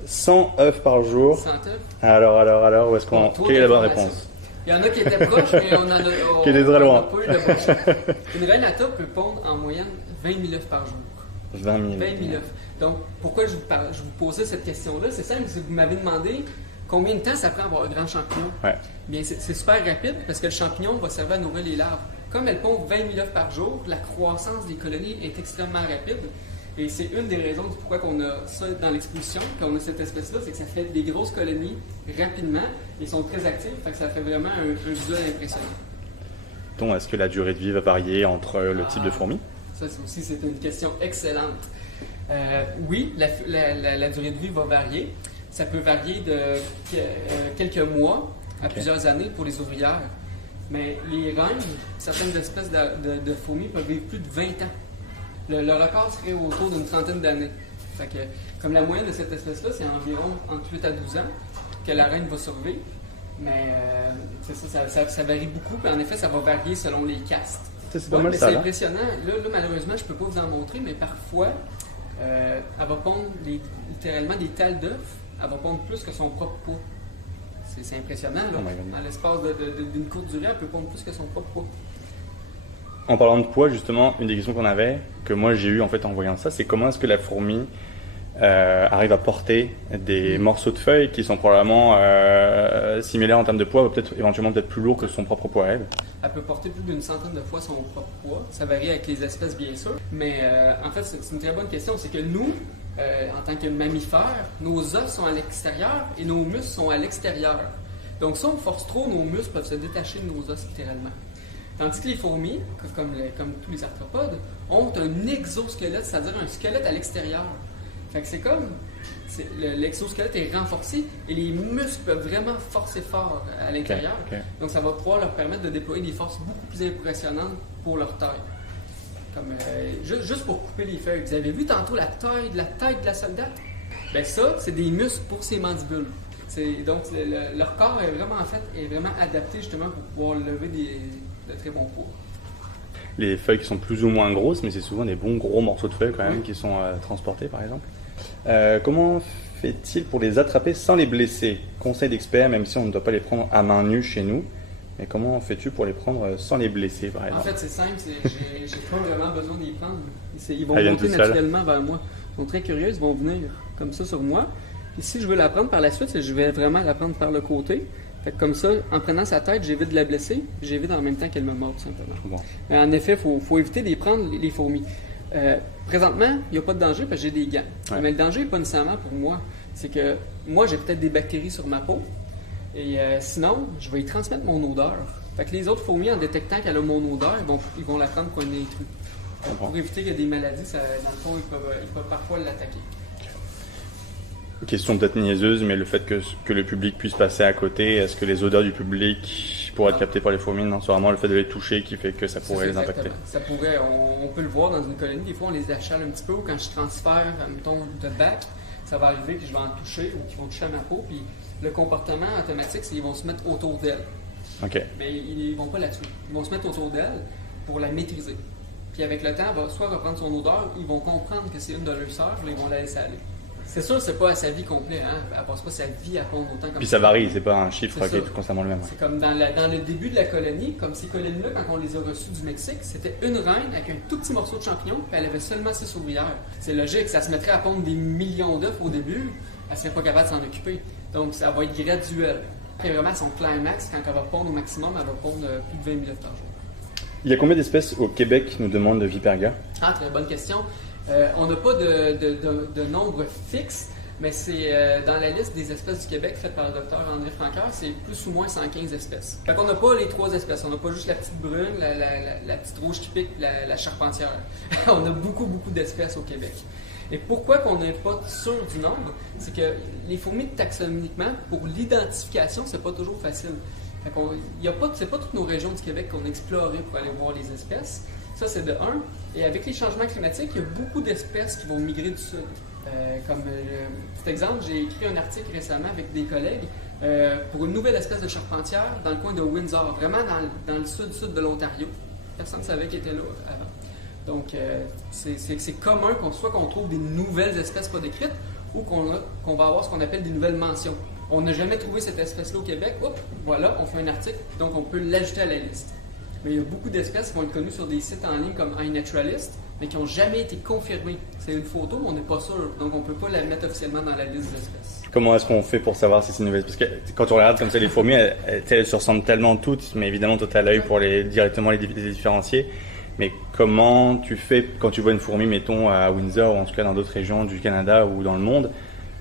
100 œufs par jour. 100 œufs. Alors, où est-ce qu'on. Quelle est la bonne réponse? Il y en a qui étaient proches, mais on en a. Qui était très loin. Pas eu de proche. Une reine Atta peut pondre en moyenne 20 000 œufs par jour. 20 000. 20 000 œufs. Donc, pourquoi je vous posais cette question-là? C'est simple, c'est que vous m'avez demandé combien de temps ça prend à avoir un grand champignon. Ouais. Bien, c'est super rapide parce que le champignon va servir à nourrir les larves. Comme elles pondent 20 000 œufs par jour, la croissance des colonies est extrêmement rapide. Et c'est une des raisons pourquoi on a ça dans l'exposition, qu'on a cette espèce-là, c'est que ça fait des grosses colonies rapidement et sont très actives, fait que ça fait vraiment un visuel impressionnant. Est-ce que la durée de vie va varier entre le type de fourmi? Ça aussi, c'est une question excellente. Oui, la durée de vie va varier. Ça peut varier de quelques mois à plusieurs années pour les ouvrières. Mais les reines, certaines espèces de fourmis peuvent vivre plus de 20 ans. Le record serait autour d'une trentaine d'années. Fait que, comme la moyenne de cette espèce-là, c'est environ entre 8 à 12 ans que la reine va survivre. Mais ça varie beaucoup. Puis en effet, ça va varier selon les castes. C'est pas mal ça, c'est impressionnant. Là, malheureusement, je ne peux pas vous en montrer, mais parfois, elle va pondre littéralement des tales d'œufs. Elle va pondre plus que son propre poids. C'est impressionnant. Là. En l'espace d'une courte durée, elle peut pondre plus que son propre poids. En parlant de poids, justement, une des questions qu'on avait, que moi j'ai eu en fait en voyant ça, c'est comment est-ce que la fourmi arrive à porter des morceaux de feuilles qui sont probablement similaires en termes de poids, éventuellement peut-être plus lourds que son propre poids à elle. Elle peut porter plus d'une centaine de fois son propre poids. Ça varie avec les espèces, bien sûr. Mais en fait, c'est une très bonne question. C'est que nous, en tant que mammifères, nos os sont à l'extérieur et nos muscles sont à l'extérieur. Donc, si on force trop, nos muscles peuvent se détacher de nos os littéralement. Tandis que les fourmis, comme tous les arthropodes, ont un exosquelette, c'est-à-dire un squelette à l'extérieur. Fait que c'est comme l'exosquelette est renforcé et les muscles peuvent vraiment forcer fort à l'intérieur. Okay. Donc ça va pouvoir leur permettre de déployer des forces beaucoup plus impressionnantes pour leur taille. Comme, juste pour couper les feuilles. Vous avez vu tantôt la taille de la soldate? Ben ça, c'est des muscles pour ses mandibules. Donc leur corps est vraiment adapté justement pour pouvoir lever de très bons poids. Les feuilles qui sont plus ou moins grosses, mais c'est souvent des bons gros morceaux de feuilles quand même qui sont transportés par exemple. Comment fait-il pour les attraper sans les blesser? Conseil d'expert, même si on ne doit pas les prendre à main nue chez nous. Mais comment fais-tu pour les prendre sans les blesser par exemple? En fait c'est simple, j'ai pas vraiment besoin d'y prendre. Ils vont monter naturellement vers moi. Ils sont très curieux, ils vont venir comme ça sur moi. Et si je veux la prendre par la suite, je vais vraiment la prendre par le côté. Fait que comme ça, en prenant sa tête, j'évite de la blesser, j'évite en même temps qu'elle me morde, simplement. Bon. En effet, il faut éviter de les prendre, les fourmis. Présentement, il n'y a pas de danger parce que j'ai des gants. Ouais. Mais le danger n'est pas nécessairement pour moi. C'est que moi, j'ai peut-être des bactéries sur ma peau. Et sinon, je vais y transmettre mon odeur. Fait que les autres fourmis, en détectant qu'elle a mon odeur, ils vont la prendre pour une intrus. Pour éviter qu'il y ait des maladies, dans le fond, ils peuvent parfois l'attaquer. Question peut-être niaiseuse, mais le fait que le public puisse passer à côté, est-ce que les odeurs du public pourraient être captées par les fourmis? Non, c'est vraiment le fait de les toucher qui fait que ça pourrait les impacter. Ça pourrait, on peut le voir dans une colonie, des fois on les achale un petit peu, ou quand je transfère, mettons, de bac, ça va arriver que je vais en toucher ou qu'ils vont toucher à ma peau, puis le comportement automatique, c'est qu'ils vont se mettre autour d'elle. OK. Mais ils ne vont pas là-dessus. Ils vont se mettre autour d'elle pour la maîtriser. Puis avec le temps, elle va soit reprendre son odeur, ils vont comprendre que c'est une de leurs sœurs, mais ils vont la laisser aller. C'est sûr, c'est pas à sa vie complète, hein. Elle passe pas sa vie à pondre autant comme ça. Puis ça varie, c'est pas un chiffre qui est constamment le même. C'est comme dans le début de la colonie, comme ces colonies-là, quand on les a reçues du Mexique, c'était une reine avec un tout petit morceau de champignon, puis elle avait seulement 6 ouvrières. C'est logique, ça se mettrait à pondre des millions d'œufs au début, elle serait pas capable de s'en occuper. Donc ça va être graduel. Puis vraiment, à son climax, quand elle va pondre au maximum, elle va pondre plus de 20 000 œufs par jour. Il y a combien d'espèces au Québec, nous demande Viperga? Ah, très bonne question. On n'a pas de nombre fixe, mais c'est dans la liste des espèces du Québec faite par le docteur André Francoeur, c'est plus ou moins 115 espèces. Fait qu'on n'a pas les 3 espèces, on n'a pas juste la petite brune, la petite rouge qui pique, la charpentière. On a beaucoup d'espèces au Québec. Et pourquoi qu'on n'est pas sûr du nombre? C'est que les fourmis taxonomiquement, pour l'identification, c'est pas toujours facile. C'est pas toutes nos régions du Québec qu'on a explorées pour aller voir les espèces. Ça, c'est de 1. Et avec les changements climatiques, il y a beaucoup d'espèces qui vont migrer du sud. Petit exemple, j'ai écrit un article récemment avec des collègues pour une nouvelle espèce de charpentière dans le coin de Windsor, vraiment dans le sud de l'Ontario. Personne ne savait qu'elle était là avant. Donc, c'est commun qu'on trouve des nouvelles espèces pas décrites ou qu'on va avoir ce qu'on appelle des nouvelles mentions. On n'a jamais trouvé cette espèce-là au Québec. Oups, voilà, on fait un article, donc on peut l'ajouter à la liste. Mais il y a beaucoup d'espèces qui vont être connues sur des sites en ligne comme iNaturalist, mais qui n'ont jamais été confirmées. C'est une photo, mais on n'est pas sûr, donc on ne peut pas la mettre officiellement dans la liste d'espèces. Comment est-ce qu'on fait pour savoir si c'est une nouvelle espèce? Parce que quand on regarde comme ça les fourmis, elles se ressemblent tellement toutes, mais évidemment toi tu as l'œil pour directement les différencier. Mais comment tu fais quand tu vois une fourmi, mettons à Windsor, ou en tout cas dans d'autres régions du Canada ou dans le monde,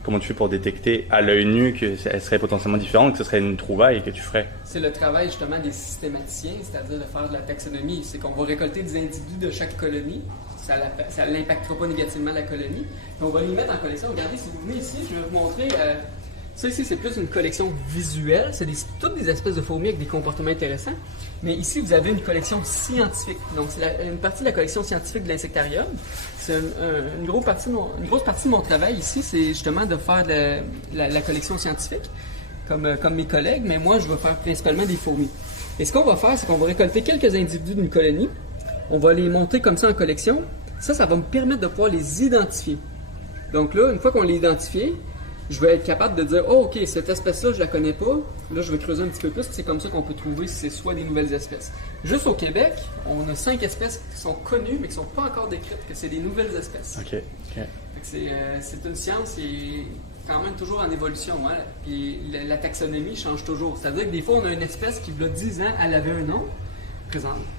comment tu fais pour détecter à l'œil nu qu'elle serait potentiellement différente, que ce serait une trouvaille que tu ferais? C'est le travail justement des systématiciens, c'est-à-dire de faire de la taxonomie. C'est qu'on va récolter des individus de chaque colonie, ça n'impactera pas négativement la colonie, et on va les mettre en collection. Regardez, si vous venez ici, je vais vous montrer... ça ici, c'est plus une collection visuelle, c'est toutes des espèces de fourmis avec des comportements intéressants. Mais ici, vous avez une collection scientifique. Donc, c'est une partie de la collection scientifique de l'insectarium. C'est une grosse partie de mon travail ici, c'est justement de faire la collection scientifique, comme mes collègues, mais moi, je vais faire principalement des fourmis. Et ce qu'on va faire, c'est qu'on va récolter quelques individus d'une colonie, on va les monter comme ça en collection. Ça va me permettre de pouvoir les identifier. Donc là, une fois qu'on l'a identifié, je vais être capable de dire « Oh, OK, cette espèce-là, je la connais pas. Là, je vais creuser un petit peu plus. » C'est comme ça qu'on peut trouver si c'est soit des nouvelles espèces. Juste au Québec, on a 5 espèces qui sont connues, mais qui ne sont pas encore décrites, que c'est des nouvelles espèces. OK. C'est une science qui est quand même toujours en évolution. Hein? Puis la taxonomie change toujours. C'est-à-dire que des fois, on a une espèce qui, il y a 10 ans, elle avait un nom.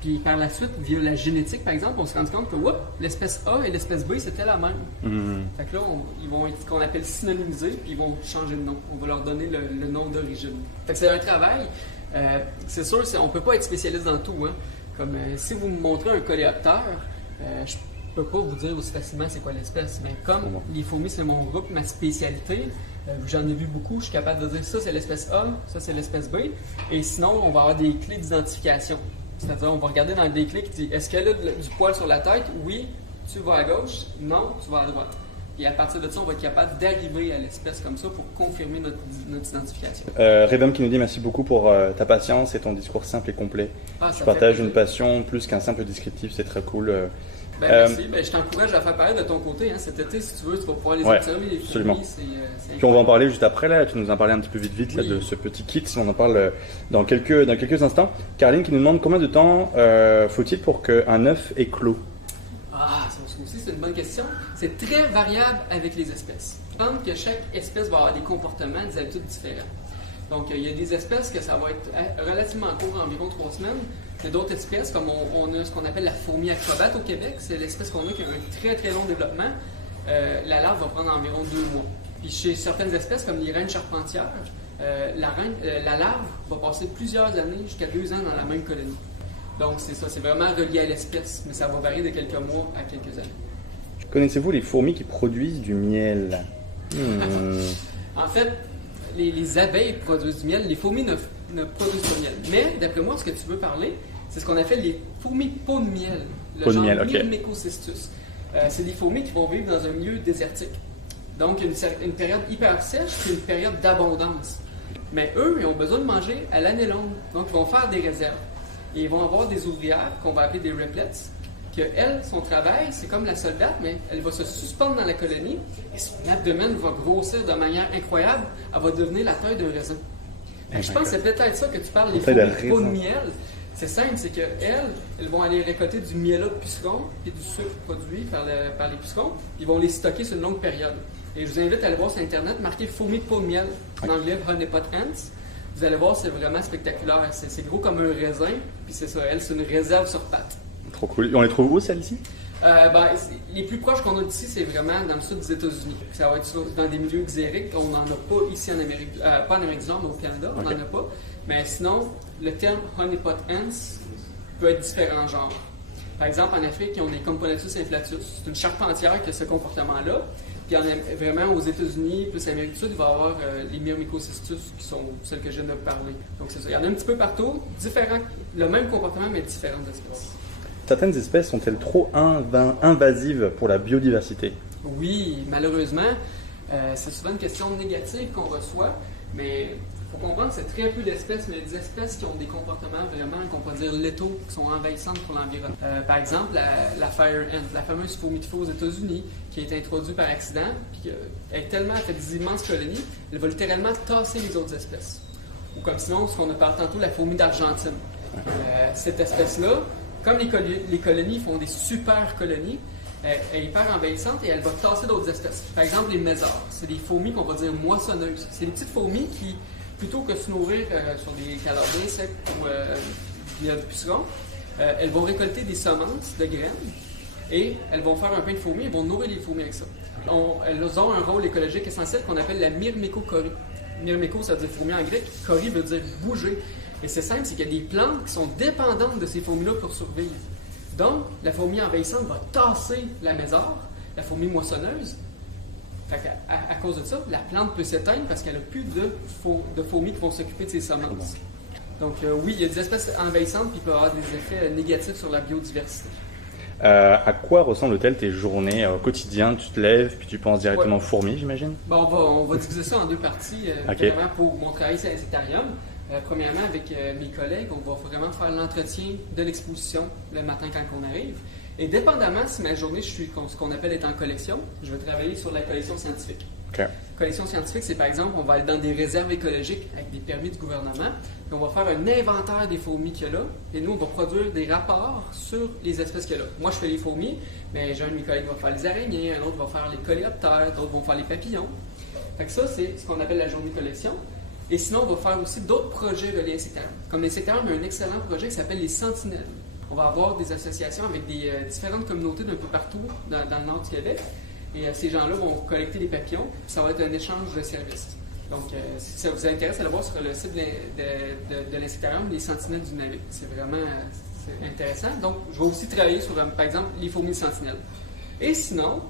Puis par la suite, via la génétique, par exemple, on se rend compte que l'espèce A et l'espèce B, c'était la même. Fait que là, ils vont être ce qu'on appelle synonymisés, puis ils vont changer de nom. On va leur donner le nom d'origine. Fait que c'est un travail. C'est sûr, on ne peut pas être spécialiste dans tout. Hein. Comme si vous me montrez un coléoptère, je ne peux pas vous dire aussi facilement c'est quoi l'espèce. Mais comme les fourmis, c'est mon groupe, ma spécialité, j'en ai vu beaucoup, je suis capable de dire ça c'est l'espèce A, ça c'est l'espèce B. Et sinon, on va avoir des clés d'identification. C'est-à-dire, on va regarder dans des clés qui disent est-ce qu'elle a du poil sur la tête? Oui, tu vas à gauche. Non, tu vas à droite. Et à partir de ça, on va être capable d'arriver à l'espèce comme ça pour confirmer notre identification. Rebem qui nous dit merci beaucoup pour ta patience et ton discours simple et complet. Tu partages une passion plus qu'un simple descriptif, c'est très cool. Merci. Je t'encourage à faire pareil de ton côté. Hein. Cet été, si tu veux, tu vas pouvoir les observer. Les absolument. Puis on va en parler juste après. Là. Tu nous en parlais un petit peu vite là, de ce petit kit. On en parle dans quelques instants. Caroline qui nous demande combien de temps faut-il pour qu'un œuf éclot? Ah, ça aussi, c'est une bonne question. C'est très variable avec les espèces. Je pense que chaque espèce va avoir des comportements, des habitudes différents. Donc, il y a des espèces que ça va être relativement court, environ 3 semaines. Il y a d'autres espèces, comme on a ce qu'on appelle la fourmi acrobate au Québec. C'est l'espèce qu'on a qui a un très très long développement. La larve va prendre environ 2 mois. Puis chez certaines espèces, comme les reines charpentières, la larve va passer plusieurs années, jusqu'à 2 ans dans la même colonie. Donc c'est ça, c'est vraiment relié à l'espèce, mais ça va varier de quelques mois à quelques années. Connaissez-vous les fourmis qui produisent du miel? En fait, les abeilles produisent du miel, les fourmis ne produisent pas de miel. Mais d'après moi, ce que tu veux parler, c'est ce qu'on appelle les fourmis peau de miel. Le genre Myrmecocystus. C'est des fourmis qui vont vivre dans un milieu désertique. Donc, une période hyper sèche et une période d'abondance. Mais eux, ils ont besoin de manger à l'année longue. Donc, ils vont faire des réserves. Et ils vont avoir des ouvrières qu'on va appeler des riplets, que elle, son travail, c'est comme la soldate, mais elle va se suspendre dans la colonie et son abdomen va grossir de manière incroyable. Elle va devenir la taille d'un raisin. Je pense que c'est peut-être ça que tu parles, les fourmis peau de miel. C'est simple, c'est qu'elles vont aller récolter du miel de puceron et du sucre produit par les pucerons, puis ils vont les stocker sur une longue période. Et je vous invite à aller voir sur Internet, marquer fourmis peau de miel, en anglais honeypot ants. Vous allez voir, c'est vraiment spectaculaire. C'est gros comme un raisin, puis c'est ça, c'est une réserve sur pattes. Trop cool. On les trouve où, celles-ci? Les plus proches qu'on a d'ici, c'est vraiment dans le sud des États-Unis. Ça va être dans des milieux xériques. On n'en a pas ici en Amérique, pas en Amérique du Nord, mais au Canada, on n'en a pas. Mais sinon, le terme honeypot ants peut être différent genre. Par exemple, en Afrique, ils ont des Compsognathus inflatus. C'est une charpentière qui a ce comportement-là. Puis vraiment, aux États-Unis, plus l'Amérique du Sud, il va y avoir les Myrmecocystus, qui sont celles que je viens de vous parler. Donc c'est ça. Il y en a un petit peu partout, différents, le même comportement, mais différentes espèces. Certaines espèces sont-elles trop invasives pour la biodiversité? Oui, malheureusement, c'est souvent une question négative qu'on reçoit, mais il faut comprendre que c'est très peu d'espèces, mais des espèces qui ont des comportements vraiment, qu'on peut dire, létaux, qui sont envahissantes pour l'environnement. Par exemple, la fire ant, la fameuse fourmi de feu aux États-Unis, qui a été introduite par accident, puis elle fait des immenses colonies, elle va littéralement tasser les autres espèces. Ou comme sinon, ce qu'on a parlé tantôt, la fourmi d'Argentine. Cette espèce-là, comme les colonies font des super colonies, elle est hyper envahissante et elle va tasser d'autres espèces. Par exemple, les mézards, c'est des fourmis qu'on va dire moissonneuses. C'est des petites fourmis qui, plutôt que de se nourrir sur des calories secs ou via du puceron, elles vont récolter des semences de graines et elles vont faire un pain de fourmis et vont nourrir les fourmis avec ça. Elles ont un rôle écologique essentiel qu'on appelle la myrmécochorie. Myrméco, ça veut dire fourmi en grec, chorie veut dire bouger. Et c'est simple, c'est qu'il y a des plantes qui sont dépendantes de ces fourmis-là pour survivre. Donc, la fourmi envahissante va tasser la mézard, la fourmi moissonneuse. Fait à cause de ça, la plante peut s'éteindre parce qu'elle n'a plus de fourmis qui vont s'occuper de ses semences. Donc, oui, il y a des espèces envahissantes qui peuvent avoir des effets négatifs sur la biodiversité. À quoi ressemblent-elles tes journées au quotidien? Tu te lèves, puis tu penses directement aux fourmis, j'imagine? Bon, on va diviser ça en deux parties. Vraiment pour mon travail ici à l'insectarium. Premièrement, avec mes collègues, on va vraiment faire l'entretien de l'exposition le matin quand on arrive. Et dépendamment si ma journée, je suis ce qu'on appelle être en collection, je vais travailler sur la collection scientifique. Okay. Collection scientifique, c'est par exemple, on va aller dans des réserves écologiques avec des permis du gouvernement, et on va faire un inventaire des fourmis qu'il y a là, et nous, on va produire des rapports sur les espèces qu'il y a là. Moi, je fais les fourmis, mais j'ai un de mes collègues qui va faire les araignées, un autre va faire les coléoptères, d'autres vont faire les papillons. Fait que ça, c'est ce qu'on appelle la journée de collection. Et sinon, on va faire aussi d'autres projets reliés à l'insectarium. Comme l'insectarium a un excellent projet qui s'appelle les Sentinelles. On va avoir des associations avec des différentes communautés d'un peu partout dans le nord du Québec. Et ces gens-là vont collecter des papillons. Puis ça va être un échange de services. Donc, si ça vous intéresse, allez voir sur le site de l'insectarium, les Sentinelles du Navire. C'est vraiment intéressant. Donc, je vais aussi travailler sur, par exemple, les fourmis sentinelles. Et sinon,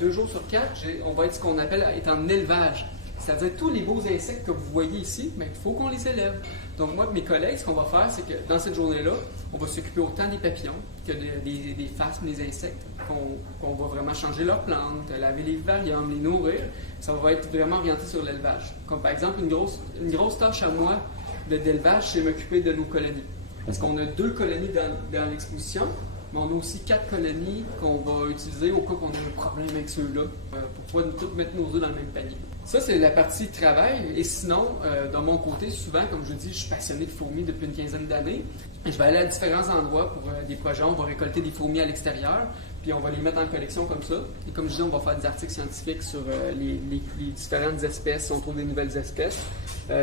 2 jours sur 4, on va être ce qu'on appelle être en élevage. C'est-à-dire tous les beaux insectes que vous voyez ici, il faut qu'on les élève. Donc moi et mes collègues, ce qu'on va faire, c'est que dans cette journée-là, on va s'occuper autant des papillons que des phasmes, des insectes, qu'on va vraiment changer leurs plantes, laver les vivariums, les nourrir. Ça va être vraiment orienté sur l'élevage. Comme par exemple, une grosse tâche à moi d'élevage, c'est m'occuper de nos colonies. Parce qu'on a 2 colonies dans l'exposition, mais on a aussi 4 colonies qu'on va utiliser au cas qu'on ait un problème avec ceux-là, pour pouvoir toutes mettre nos œufs dans le même panier. Ça, c'est la partie travail. Et sinon, de mon côté, souvent, comme je dis, je suis passionné de fourmis depuis une quinzaine d'années. Je vais aller à différents endroits pour des projets. On va récolter des fourmis à l'extérieur, puis on va les mettre en collection comme ça. Et comme je dis, on va faire des articles scientifiques sur les différentes espèces, si on trouve des nouvelles espèces.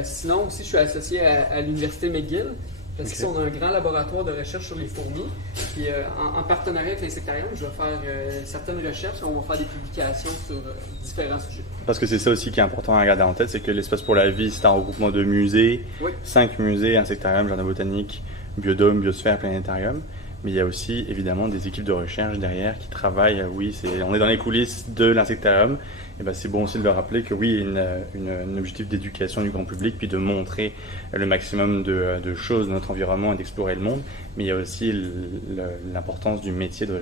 Sinon, aussi, je suis associé à l'Université McGill. Parce qu'on a un grand laboratoire de recherche sur les fourmis. Puis en partenariat avec l'insectarium, je vais faire certaines recherches et on va faire des publications sur différents sujets. Parce que c'est ça aussi qui est important à garder en tête, c'est que l'Espace pour la vie, c'est un regroupement de musées, 5 musées, insectarium, jardin botanique, Biodôme, Biosphère, Planétarium. Mais il y a aussi évidemment des équipes de recherche derrière qui travaillent. Oui, on est dans les coulisses de l'insectarium. Et ben, c'est bon aussi de le rappeler que oui, il y a un objectif d'éducation du grand public, puis de montrer le maximum de choses de notre environnement et d'explorer le monde. Mais il y a aussi l'importance du métier de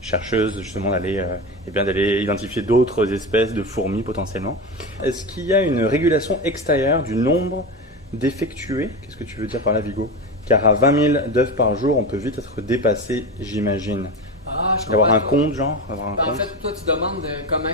chercheuse, justement d'aller identifier d'autres espèces de fourmis potentiellement. Est-ce qu'il y a une régulation extérieure du nombre d'effectués? Qu'est-ce que tu veux dire par là, Vigo? Car à 20 000 d'œufs par jour, on peut vite être dépassé, j'imagine. D'avoir un compte, genre En fait, toi, tu demandes comment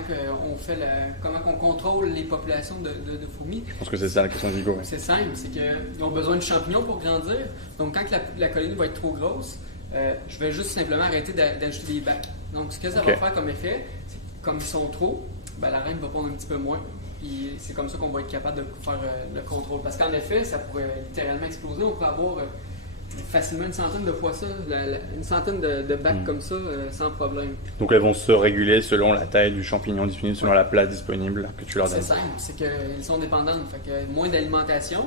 on contrôle les populations de fourmis. Je pense que c'est ça la question de Vigo. Ouais. C'est simple, c'est qu'ils ont besoin de champignons pour grandir. Donc, quand la colonie va être trop grosse, je vais juste simplement arrêter d'ajouter des bacs. Donc, ce que ça va faire comme effet, c'est que comme ils sont trop, la reine va pondre un petit peu moins. Puis c'est comme ça qu'on va être capable de faire le contrôle. Parce qu'en effet, ça pourrait littéralement exploser. On pourrait avoir facilement une centaine de fois ça, une centaine de bacs comme ça, sans problème. Donc elles vont se réguler selon la taille du champignon disponible, selon la place disponible que tu leur donnes. C'est simple, c'est qu'elles sont dépendantes. Fait que moins d'alimentation,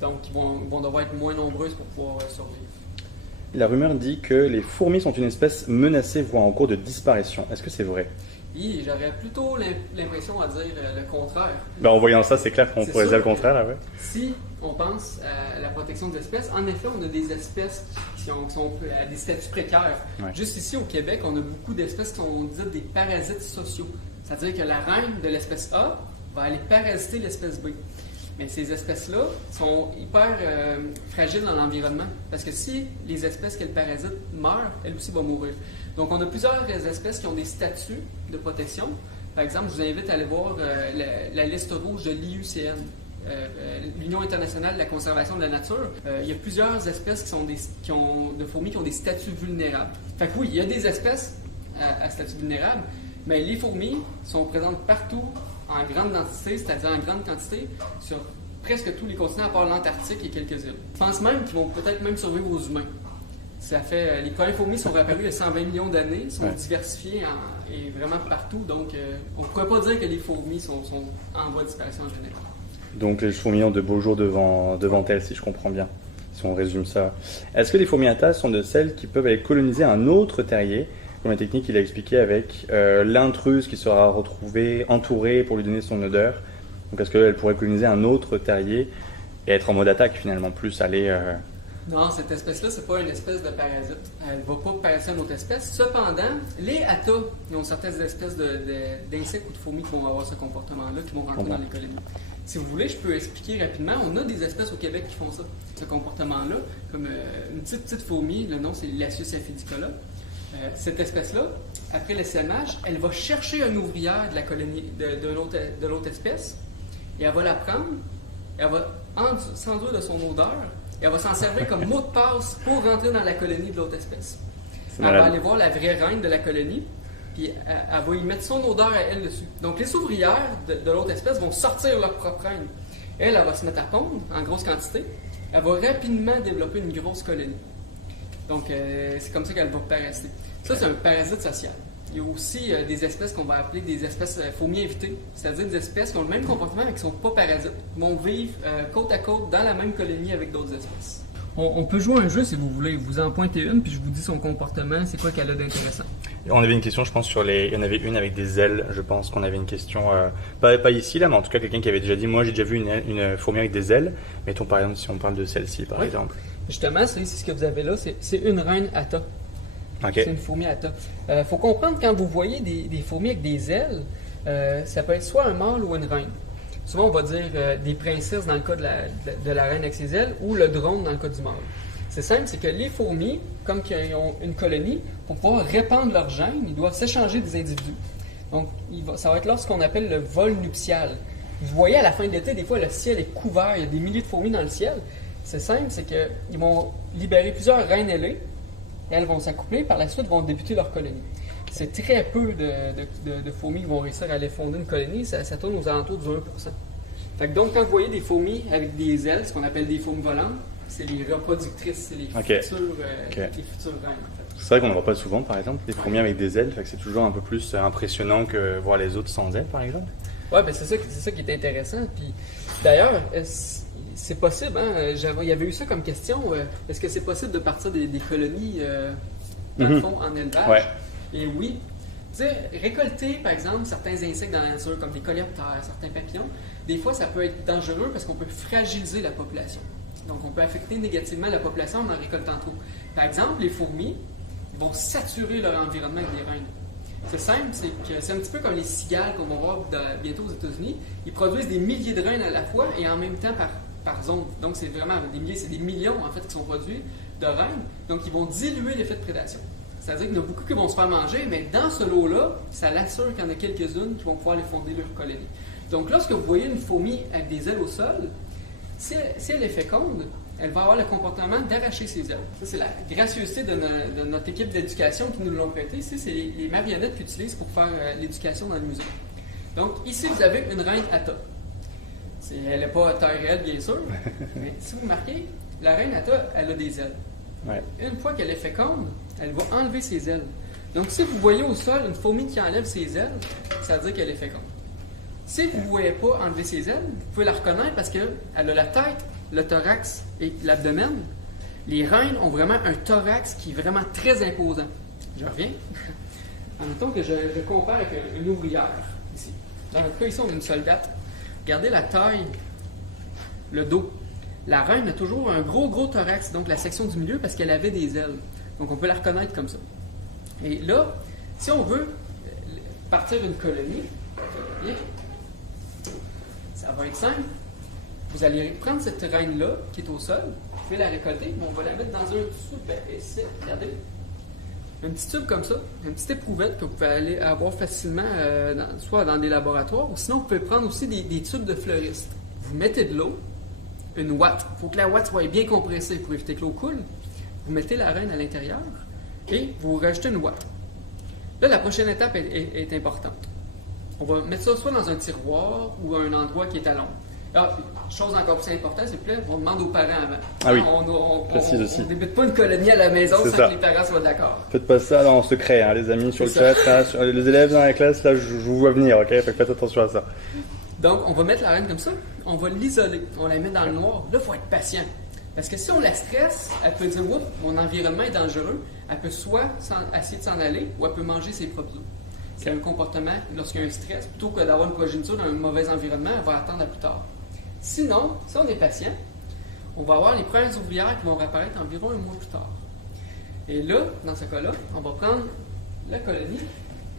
donc ils vont devoir être moins nombreuses pour pouvoir survivre. La rumeur dit que les fourmis sont une espèce menacée, voire en cours de disparition. Est-ce que c'est vrai? Oui, j'aurais plutôt l'impression à dire le contraire. En voyant ça, c'est clair qu'on pourrait dire le contraire. Là, ouais. Si on pense à la protection des espèces, en effet, on a des espèces qui sont à des statuts précaires. Ouais. Juste ici, au Québec, on a beaucoup d'espèces qui sont dites des parasites sociaux. C'est-à-dire que la reine de l'espèce A va aller parasiter l'espèce B. Mais ces espèces-là sont hyper fragiles dans l'environnement. Parce que si les espèces qu'elles parasitent meurent, elles aussi vont mourir. Donc, on a plusieurs espèces qui ont des statuts de protection. Par exemple, je vous invite à aller voir la liste rouge de l'IUCN, l'Union internationale de la conservation de la nature. Il y a plusieurs espèces de fourmis qui ont des statuts vulnérables. Fait que oui, il y a des espèces à statut vulnérable, mais les fourmis sont présentes partout en grande quantité, c'est-à-dire en grande quantité, sur presque tous les continents, à part l'Antarctique et quelques îles. Je pense même qu'ils vont peut-être même survivre aux humains. Les premières fourmis sont apparues il y a 120 millions d'années, sont diversifiées et vraiment partout, donc on ne pourrait pas dire que les fourmis sont en voie de disparition en général. Donc les fourmis ont de beaux jours devant elles, si je comprends bien, si on résume ça. Est-ce que les fourmis à tasse sont de celles qui peuvent aller coloniser un autre terrier, comme la technique qu'il a expliqué avec l'intruse qui sera retrouvée, entourée pour lui donner son odeur? Donc est-ce qu'elle pourrait coloniser un autre terrier et être en mode attaque finalement, plus aller... Non, cette espèce-là, c'est pas une espèce de parasite. Elle ne va pas parasiter une autre espèce. Cependant, les atta, ils ont certaines espèces d'insectes ou de fourmis qui vont avoir ce comportement-là, qui vont rentrer dans les colonies. Si vous voulez, je peux expliquer rapidement. On a des espèces au Québec qui font ça, ce comportement-là, comme une petite fourmi, le nom c'est Lasius aphidicola. Cette espèce-là, après l'essaimage, elle va chercher une ouvrière de la colonie de l'autre espèce, et elle va la prendre, elle va s'enduire de son odeur, et elle va s'en servir comme mot de passe pour rentrer dans la colonie de l'autre espèce. Elle va aller voir la vraie reine de la colonie, puis elle va y mettre son odeur à elle dessus. Donc les ouvrières de l'autre espèce vont sortir leur propre reine. Elle va se mettre à pondre en grosse quantité. Elle va rapidement développer une grosse colonie. Donc c'est comme ça qu'elle va parasiter. Ça, c'est un parasite social. Il y a aussi des espèces qu'on va appeler des espèces fourmis invitées, c'est-à-dire des espèces qui ont le même comportement mais qui ne sont pas parasites, qui vont vivre côte à côte dans la même colonie avec d'autres espèces. On peut jouer un jeu si vous voulez. Vous en pointez une, puis je vous dis son comportement, c'est quoi qu'elle a d'intéressant. On avait une question, je pense, il y en avait une avec des ailes, je pense qu'on avait une question, pas ici là, mais en tout cas quelqu'un qui avait déjà dit, moi j'ai déjà vu une fourmi avec des ailes. Mettons par exemple, si on parle de celle-ci par exemple. Justement, c'est ce que vous avez là, c'est une reine atta. Okay. C'est une fourmi atta. Faut comprendre, quand vous voyez des fourmis avec des ailes, ça peut être soit un mâle ou une reine. Souvent, on va dire des princesses dans le cas de la reine avec ses ailes, ou le drone dans le cas du mâle. C'est simple, c'est que les fourmis, comme ils ont une colonie, pour pouvoir répandre leurs gènes, ils doivent s'échanger des individus. Donc, ça va être là ce qu'on appelle le vol nuptial. Vous voyez, à la fin de l'été, des fois, le ciel est couvert, il y a des milliers de fourmis dans le ciel. C'est simple, c'est qu'ils vont libérer plusieurs reines ailées, et elles vont s'accoupler, par la suite vont débuter leur colonie. C'est très peu de fourmis qui vont réussir à aller fonder une colonie, ça tourne aux alentours du 1%. Fait que donc, quand vous voyez des fourmis avec des ailes, ce qu'on appelle des fourmis volantes, c'est les reproductrices, c'est les futures reines. En fait. C'est vrai qu'on ne voit pas souvent, par exemple, des fourmis avec des ailes, fait que c'est toujours un peu plus impressionnant que voir les autres sans ailes, par exemple. Oui, ben c'est ça qui est intéressant. Puis, d'ailleurs, c'est possible, hein? Il y avait eu ça comme question. Est-ce que c'est possible de partir des colonies, dans le fond, en élevage? Ouais. Et oui. Tu sais, récolter, par exemple, certains insectes dans la nature, comme des coléoptères, certains papillons, des fois, ça peut être dangereux parce qu'on peut fragiliser la population. Donc, on peut affecter négativement la population en récoltant trop. Par exemple, les fourmis vont saturer leur environnement avec des reines. C'est simple, c'est un petit peu comme les cigales qu'on va voir bientôt aux États-Unis. Ils produisent des milliers de reines à la fois et en même temps par zone. Donc, c'est vraiment des milliers, c'est des millions en fait qui sont produits de reines. Donc, ils vont diluer l'effet de prédation. C'est-à-dire qu'il y en a beaucoup qui vont se faire manger, mais dans ce lot-là, ça l'assure qu'il y en a quelques-unes qui vont pouvoir les fonder leur colonie. Donc, lorsque vous voyez une fourmi avec des ailes au sol, si elle est féconde, elle va avoir le comportement d'arracher ses ailes. Ça, c'est la gracieuseté de notre équipe d'éducation qui nous l'ont prêté. Ici, c'est les marionnettes qu'ils utilisent pour faire l'éducation dans le musée. Donc, ici, vous avez une reine Atta. Elle n'est pas à taille réelle, bien sûr, mais si vous remarquez, la reine Atta, elle a des ailes. Ouais. Une fois qu'elle est féconde, elle va enlever ses ailes. Donc, si vous voyez au sol une fourmi qui enlève ses ailes, ça veut dire qu'elle est féconde. Si vous ne voyez pas enlever ses ailes, vous pouvez la reconnaître parce qu'elle a la tête, le thorax et l'abdomen. Les reines ont vraiment un thorax qui est vraiment très imposant. Je reviens. Mettons que je compare avec une ouvrière ici. Dans notre cas, ici, on a une soldate. Regardez la taille, le dos. La reine a toujours un gros thorax, donc la section du milieu, parce qu'elle avait des ailes. Donc, on peut la reconnaître comme ça. Et là, si on veut partir d'une colonie, ça va être simple. Vous allez prendre cette reine-là, qui est au sol, vous pouvez la récolter, mais on va la mettre dans un tube. Ici, regardez. Un petit tube comme ça, une petite éprouvette que vous pouvez aller avoir facilement, soit dans des laboratoires, ou sinon vous pouvez prendre aussi des tubes de fleuriste. Vous mettez de l'eau, une ouate. Il faut que la ouate soit bien compressée pour éviter que l'eau coule. Vous mettez la reine à l'intérieur et vous rajoutez une ouate. Là, la prochaine étape est importante. On va mettre ça soit dans un tiroir ou à un endroit qui est à l'ombre. Ah, chose encore plus importante, s'il vous plaît, on demande aux parents avant. Ah oui, précise aussi. On ne débute pas une colonie à la maison sans que les parents soient d'accord. Faites pas ça en secret, hein, les amis, sur le chat, là, sur les élèves dans la classe, là, je vous vois venir, ok? Faites attention à ça. Donc, on va mettre la reine comme ça, on va l'isoler, on la met dans le noir. Là, il faut être patient. Parce que si on la stresse, elle peut dire « Oups, mon environnement est dangereux », elle peut soit essayer de s'en aller ou elle peut manger ses propres os. C'est un comportement, lorsqu'il y a un stress, plutôt que d'avoir une progéniture dans un mauvais environnement, elle va attendre à plus tard. Sinon, si on est patient, on va avoir les premières ouvrières qui vont réapparaître environ un mois plus tard. Et là, dans ce cas-là, on va prendre la colonie.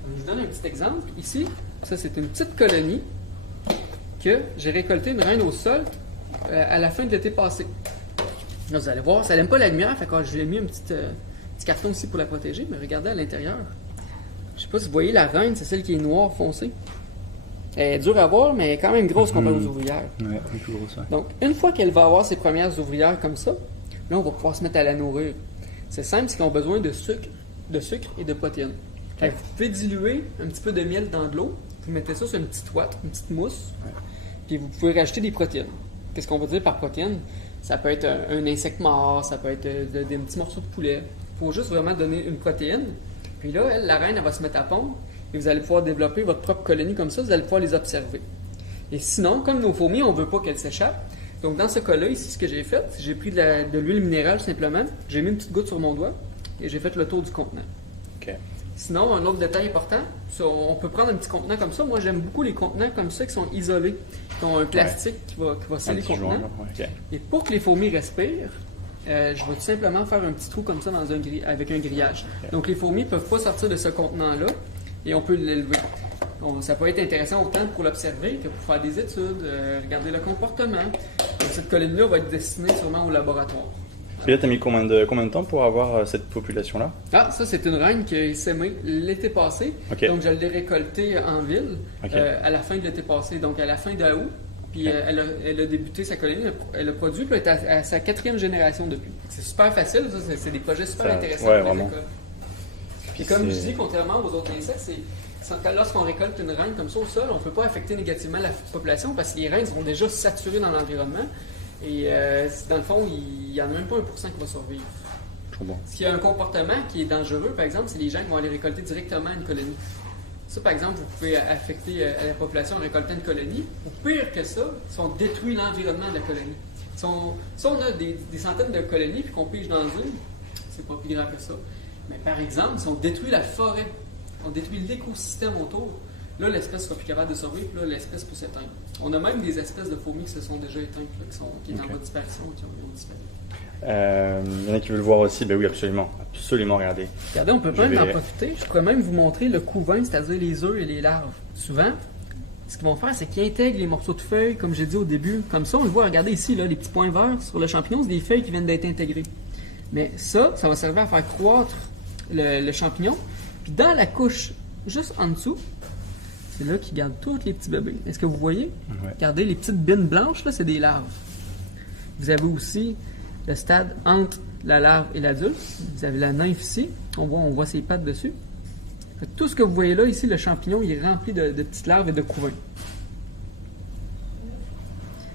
Je vous donne un petit exemple. Ici, ça c'est une petite colonie que j'ai récolté une reine au sol à la fin de l'été passé. Là, vous allez voir, ça n'aime pas la lumière, fait que je lui ai mis un petit carton ici pour la protéger, mais regardez à l'intérieur. Je ne sais pas si vous voyez la reine, c'est celle qui est noire foncée. Elle est dure à voir, mais elle est quand même grosse comparée aux ouvrières. Oui, plus grosse, ouais. Donc, une fois qu'elle va avoir ses premières ouvrières comme ça, là, on va pouvoir se mettre à la nourrir. C'est simple, c'est qu'ils ont besoin de sucre et de protéines. Okay. Vous pouvez diluer un petit peu de miel dans de l'eau, vous mettez ça sur une petite ouate, une petite mousse, puis vous pouvez rajouter des protéines. Qu'est-ce qu'on veut dire par protéines? Ça peut être un insecte mort, ça peut être des petits morceaux de poulet. Il faut juste vraiment donner une protéine. Puis là, la reine, elle va se mettre à pondre. Et vous allez pouvoir développer votre propre colonie comme ça, vous allez pouvoir les observer. Et sinon, comme nos fourmis, on ne veut pas qu'elles s'échappent. Donc, dans ce cas-là, ici, ce que j'ai fait, j'ai pris de l'huile minérale simplement, j'ai mis une petite goutte sur mon doigt et j'ai fait le tour du contenant. Okay. Sinon, un autre détail important, on peut prendre un petit contenant comme ça. Moi, j'aime beaucoup les contenants comme ça qui sont isolés, qui ont un plastique qui va sceller le contenant. Okay. Et pour que les fourmis respirent, je vais tout simplement faire un petit trou comme ça avec un grillage. Okay. Donc, les fourmis ne peuvent pas sortir de ce contenant-là. Et on peut l'élever. Donc, ça peut être intéressant autant pour l'observer que pour faire des études, regarder le comportement. Donc, cette colonie-là va être destinée sûrement au laboratoire. Et là, tu as mis combien de temps pour avoir cette population-là? Ah, ça, c'est une reine qui a essaimé l'été passé. Okay. Donc, je l'ai récoltée en ville à la fin de l'été passé, donc à la fin d'août. Puis, elle a débuté sa colonie, elle a produit, puis elle est à sa 4e génération depuis. C'est super facile, ça, c'est des projets super intéressants pour les écoles. Puis comme je dis, contrairement aux autres insectes, lorsqu'on récolte une reine comme ça au sol, on ne peut pas affecter négativement la population parce que les reines sont déjà saturées dans l'environnement. Et dans le fond, il n'y en a même pas 1% qui va survivre. Bon. Ce qui a un comportement qui est dangereux, par exemple, c'est les gens qui vont aller récolter directement une colonie. Ça, par exemple, vous pouvez affecter la population en récoltant une colonie. Ou pire que ça, si on détruit l'environnement de la colonie. Si on a des centaines de colonies puis qu'on pige dans une, c'est pas plus grave que ça. Mais par exemple, si on détruit la forêt, on détruit l'écosystème autour, là, l'espèce sera plus capable de survivre, puis là, l'espèce peut s'éteindre. On a même des espèces de fourmis qui se sont déjà éteintes, là, qui sont en voie de disparition, qui ont disparu. Il y en a qui veulent le voir aussi, ben oui, absolument. Absolument, regardez. Regardez, on peut même en profiter. Je pourrais même vous montrer le couvain, c'est-à-dire les œufs et les larves. Souvent, ce qu'ils vont faire, c'est qu'ils intègrent les morceaux de feuilles, comme j'ai dit au début. Comme ça, on le voit, regardez ici, là, les petits points verts sur le champignon, c'est des feuilles qui viennent d'être intégrées. Mais ça va servir à faire croître le champignon. Puis dans la couche juste en dessous, c'est là qu'ils gardent tous les petits bébés. Est-ce que vous voyez? Ouais. Regardez, les petites bines blanches, là, c'est des larves. Vous avez aussi le stade entre la larve et l'adulte. Vous avez la nymphe ici. On voit ses pattes dessus. Tout ce que vous voyez là, ici, le champignon, il est rempli de petites larves et de couvains.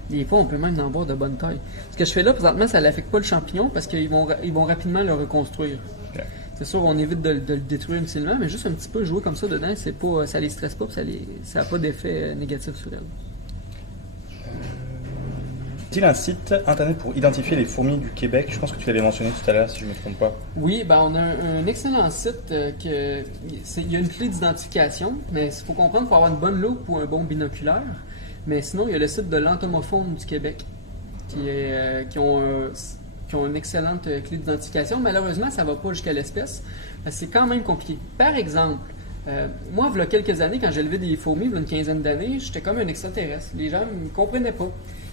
Des fois, on peut même en voir de bonne taille. Ce que je fais là, présentement, ça n'affecte pas le champignon parce qu'ils vont rapidement le reconstruire. Okay. C'est sûr, on évite de le détruire inutilement, mais juste un petit peu jouer comme ça dedans, ça les stresse pas, ça n'a pas d'effet négatif sur elles. Est-il un site internet pour identifier les fourmis du Québec? Je pense que tu l'avais mentionné tout à l'heure, si je ne me trompe pas. Oui, on a un excellent site. Il y a une clé d'identification, mais il faut comprendre qu'il faut avoir une bonne loupe ou un bon binoculaire. Mais sinon, il y a le site de l'entomofaune du Québec qui ont une excellente clé d'identification. Malheureusement, ça ne va pas jusqu'à l'espèce. C'est quand même compliqué. Par exemple, moi, il y a quelques années, quand j'élevais des fourmis, il y a une quinzaine d'années, j'étais comme un extraterrestre. Les gens ne me comprenaient pas.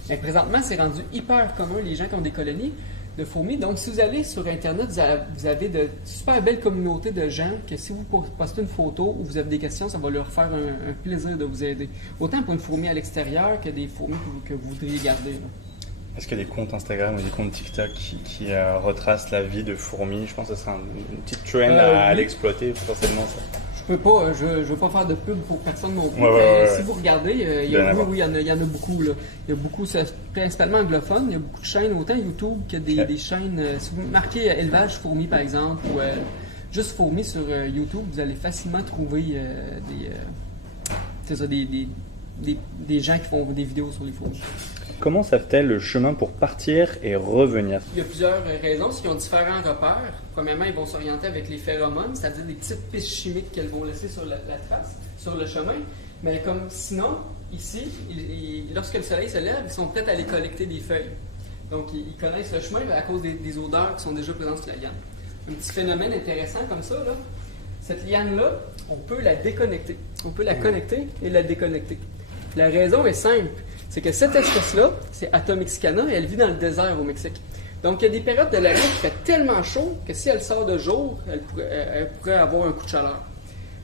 Mais présentement, c'est rendu hyper commun, les gens qui ont des colonies de fourmis. Donc, si vous allez sur Internet, vous avez de super belles communautés de gens que si vous postez une photo ou vous avez des questions, ça va leur faire un plaisir de vous aider. Autant pour une fourmi à l'extérieur que des fourmis que vous voudriez garder. Là. Est-ce qu'il y a des comptes Instagram ou des comptes TikTok qui retracent la vie de fourmis? Je pense que ce serait une petite trend à l'exploiter potentiellement, ça. Je veux pas faire de pub pour personne non plus. Ouais. Si vous regardez, il y en a beaucoup. Là. Il y a beaucoup, c'est principalement anglophone. Il y a beaucoup de chaînes, autant YouTube que des chaînes. Si vous marquez élevage fourmis par exemple, ou juste fourmis sur YouTube, vous allez facilement trouver des gens qui font des vidéos sur les fourmis. Comment savent-elles le chemin pour partir et revenir? Il y a plusieurs raisons. Ils ont différents repères. Premièrement, ils vont s'orienter avec les phéromones, c'est-à-dire des petites pistes chimiques qu'elles vont laisser sur la trace, sur le chemin. Mais comme sinon, ici, lorsque le soleil se lève, ils sont prêts à aller collecter des feuilles. Donc, ils connaissent le chemin à cause des odeurs qui sont déjà présentes sur la liane. Un petit phénomène intéressant comme ça, là, cette liane-là, on peut la déconnecter. On peut la connecter et la déconnecter. La raison est simple. C'est que cette espèce-là, c'est Atomexicana et elle vit dans le désert au Mexique. Donc, il y a des périodes de l'année qui fait tellement chaud que si elle sort de jour, elle pourrait avoir un coup de chaleur.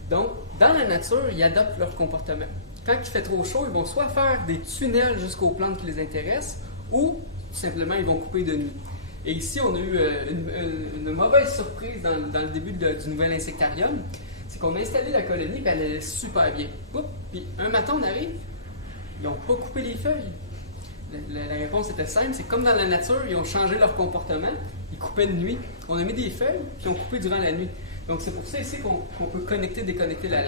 Donc, dans la nature, ils adaptent leur comportement. Quand il fait trop chaud, ils vont soit faire des tunnels jusqu'aux plantes qui les intéressent ou tout simplement ils vont couper de nuit. Et ici, on a eu une mauvaise surprise dans le début du nouvel insectarium. C'est qu'on a installé la colonie et elle allait super bien. Puis un matin, on arrive. Ils n'ont pas coupé les feuilles. La réponse était simple, c'est comme dans la nature, ils ont changé leur comportement. Ils coupaient de nuit. On a mis des feuilles, puis ils ont coupé durant la nuit. Donc c'est pour ça ici qu'on peut connecter, déconnecter la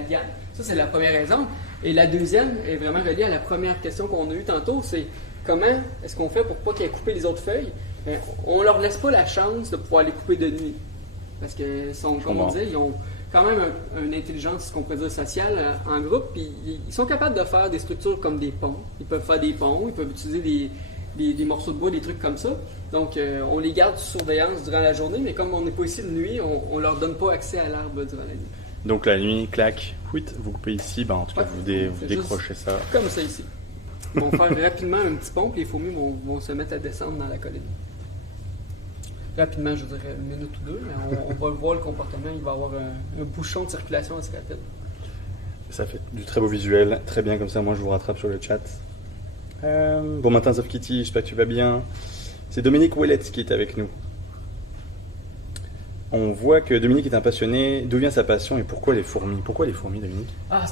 liane. Ça, c'est la première raison. Et la deuxième est vraiment reliée à la première question qu'on a eue tantôt, c'est comment est-ce qu'on fait pour pas qu'ils aient coupé les autres feuilles? On leur laisse pas la chance de pouvoir les couper de nuit. Parce que, comme on disait, ils ont quand même une intelligence, qu'on pourrait dire, sociale en groupe, puis ils sont capables de faire des structures comme des ponts. Ils peuvent faire des ponts, ils peuvent utiliser des morceaux de bois, des trucs comme ça. Donc, on les garde sous surveillance durant la journée, mais comme on n'est pas ici de nuit, on leur donne pas accès à l'arbre durant la nuit. Donc la nuit, clac, vous coupez ici, en tout cas vous décrochez ça. Comme ça ici. Ils vont faire rapidement un petit pont, puis les fourmis vont se mettre à descendre dans la colonie. Rapidement, je dirais une minute ou deux, mais on va voir le comportement. Il va y avoir un bouchon de circulation assez rapide. Ça fait du très beau visuel, très bien comme ça. Moi, je vous rattrape sur le chat. Bon matin, Soft Kitty, j'espère que tu vas bien. C'est Dominique Ouellet qui est avec nous. On voit que Dominique est un passionné. D'où vient sa passion et pourquoi les fourmis? Pourquoi les fourmis, Dominique? Ça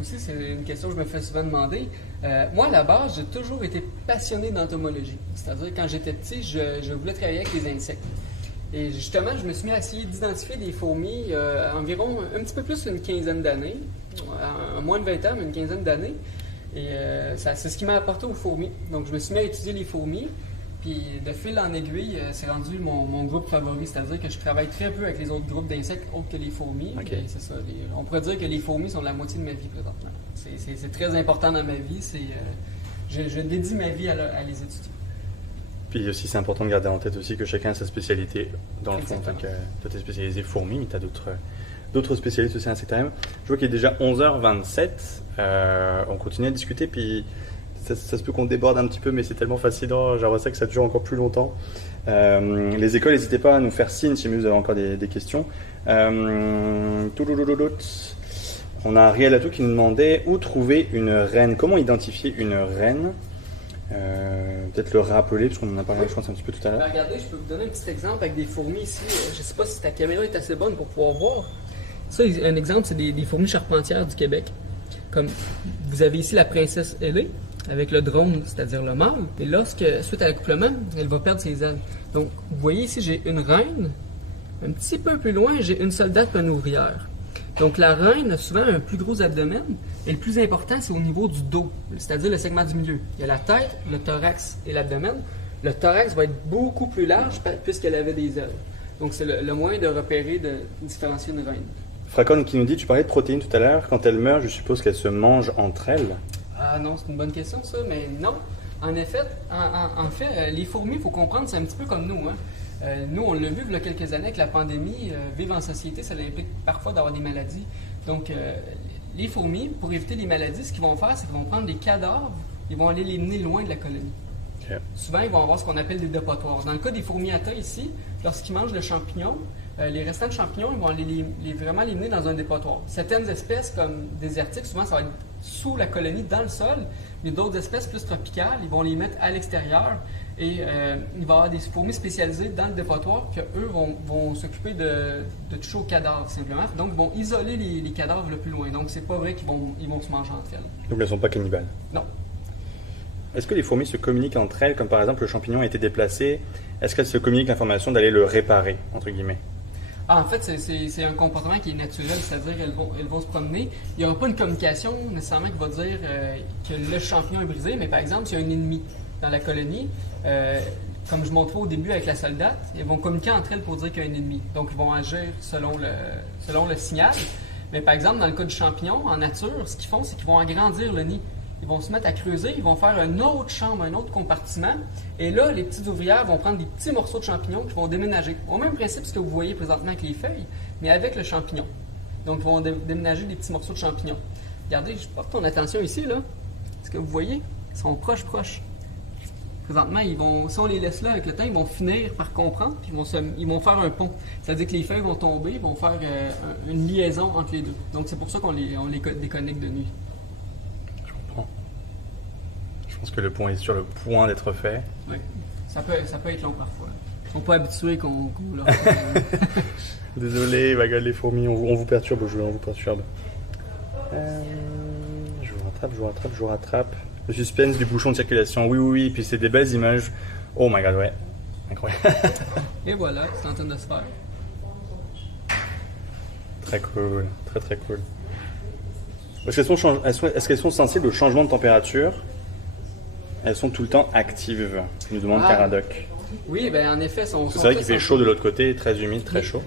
aussi, c'est une question que je me fais souvent demander. Moi, à la base, j'ai toujours été passionné d'entomologie. C'est-à-dire, quand j'étais petit, je voulais travailler avec les insectes. Et justement, je me suis mis à essayer d'identifier des fourmis environ un petit peu plus d'une quinzaine d'années. Moins de 20 ans, mais une quinzaine d'années. Et c'est ce qui m'a apporté aux fourmis. Donc, je me suis mis à étudier les fourmis. Puis, de fil en aiguille, c'est rendu mon groupe favori. C'est-à-dire que je travaille très peu avec les autres groupes d'insectes autres que les fourmis. Okay. C'est ça. On pourrait dire que les fourmis sont la moitié de ma vie présentement. C'est très important dans ma vie. Je dédie ma vie à les étudier. Puis aussi, c'est important de garder en tête aussi que chacun a sa spécialité. Dans le fond, en tant que toi, tu es spécialisé fourmis, mais tu as d'autres spécialistes aussi à insectarium. Je vois qu'il est déjà 11h27. On continue à discuter, puis ça se peut qu'on déborde un petit peu, mais c'est tellement fascinant. J'aimerais ça que ça dure encore plus longtemps. Les écoles, n'hésitez pas à nous faire signe si vous avez encore des questions. On a Ariel Atou qui nous demandait où trouver une reine. Comment identifier une reine? Peut-être le rappeler, parce qu'on en a parlé, je pense, un petit peu tout à l'heure. Regardez, je peux vous donner un petit exemple avec des fourmis ici. Je ne sais pas si ta caméra est assez bonne pour pouvoir voir. Ça, un exemple, c'est des fourmis charpentières du Québec. Comme vous avez ici la princesse ailée, avec le drone, c'est-à-dire le mâle. Et lorsque, suite à l'accouplement, elle va perdre ses ailes. Donc, vous voyez ici, j'ai une reine. Un petit peu plus loin, j'ai une soldate et une ouvrière. Donc, la reine a souvent un plus gros abdomen. Et le plus important, c'est au niveau du dos, c'est-à-dire le segment du milieu. Il y a la tête, le thorax et l'abdomen. Le thorax va être beaucoup plus large puisqu'elle avait des ailes. Donc, c'est le moyen de repérer, de différencier une reine. Fracon qui nous dit, tu parlais de protéines tout à l'heure. Quand elles meurent, je suppose qu'elles se mangent entre elles. Ah non, c'est une bonne question ça, mais non. En effet, les fourmis, il faut comprendre, c'est un petit peu comme nous. Nous, on l'a vu il y a quelques années avec la pandémie, vivre en société, ça implique parfois d'avoir des maladies. Donc, les fourmis, pour éviter les maladies, ce qu'ils vont faire, c'est qu'ils vont prendre des cadavres, ils vont aller les mener loin de la colonie. Okay. Souvent, ils vont avoir ce qu'on appelle des dépotoirs. Dans le cas des fourmis-atta ici, lorsqu'ils mangent le champignon, les restants de champignons, ils vont vraiment les mener dans un dépotoir. Certaines espèces, comme désertiques, souvent, ça va être sous la colonie, dans le sol, mais d'autres espèces plus tropicales, ils vont les mettre à l'extérieur et il va y avoir des fourmis spécialisées dans le dépotoir qui, eux, vont s'occuper de toucher aux cadavres, simplement. Donc, ils vont isoler les cadavres le plus loin. Donc, c'est pas vrai qu'ils vont se manger entre elles. Donc, elles ne sont pas cannibales? Non. Est-ce que les fourmis se communiquent entre elles, comme par exemple le champignon a été déplacé? Est-ce qu'elles se communiquent l'information d'aller le réparer, entre guillemets? En fait, c'est un comportement qui est naturel, c'est-à-dire qu'elles vont se promener. Il n'y aura pas une communication nécessairement qui va dire que le champignon est brisé, mais par exemple, s'il y a un ennemi dans la colonie, comme je montrais au début avec la soldate, elles vont communiquer entre elles pour dire qu'il y a un ennemi. Donc, ils vont agir selon le signal. Mais par exemple, dans le cas du champignon, en nature, ce qu'ils font, c'est qu'ils vont agrandir le nid. Ils vont se mettre à creuser, ils vont faire une autre chambre, un autre compartiment. Et là, les petites ouvrières vont prendre des petits morceaux de champignons qui vont déménager. Au même principe que ce que vous voyez présentement avec les feuilles, mais avec le champignon. Donc, ils vont déménager des petits morceaux de champignons. Regardez, je porte ton attention ici, là. Ce que vous voyez, ils sont proches. Présentement, si on les laisse là avec le temps, ils vont finir par comprendre, puis ils vont faire un pont. C'est-à-dire que les feuilles vont tomber, ils vont faire une liaison entre les deux. Donc, c'est pour ça qu'on les déconnecte de nuit. Je pense que le pont est sur le point d'être fait. Oui, ça peut être long parfois. Ils sont pas habitués qu'on leur... Désolé, les fourmis, on vous perturbe au jeu, on vous perturbe. Je vous rattrape. Le suspense du bouchon de circulation, oui, puis c'est des belles images. Oh my god, ouais, incroyable. Et voilà, c'est en train de se faire. Très cool, très cool. Est-ce qu'elles sont sensibles au changement de température? Elles sont tout le temps actives, nous demande Caradoc. Oui, en effet, c'est vrai qu'il fait chaud de l'autre côté, très humide, très chaud.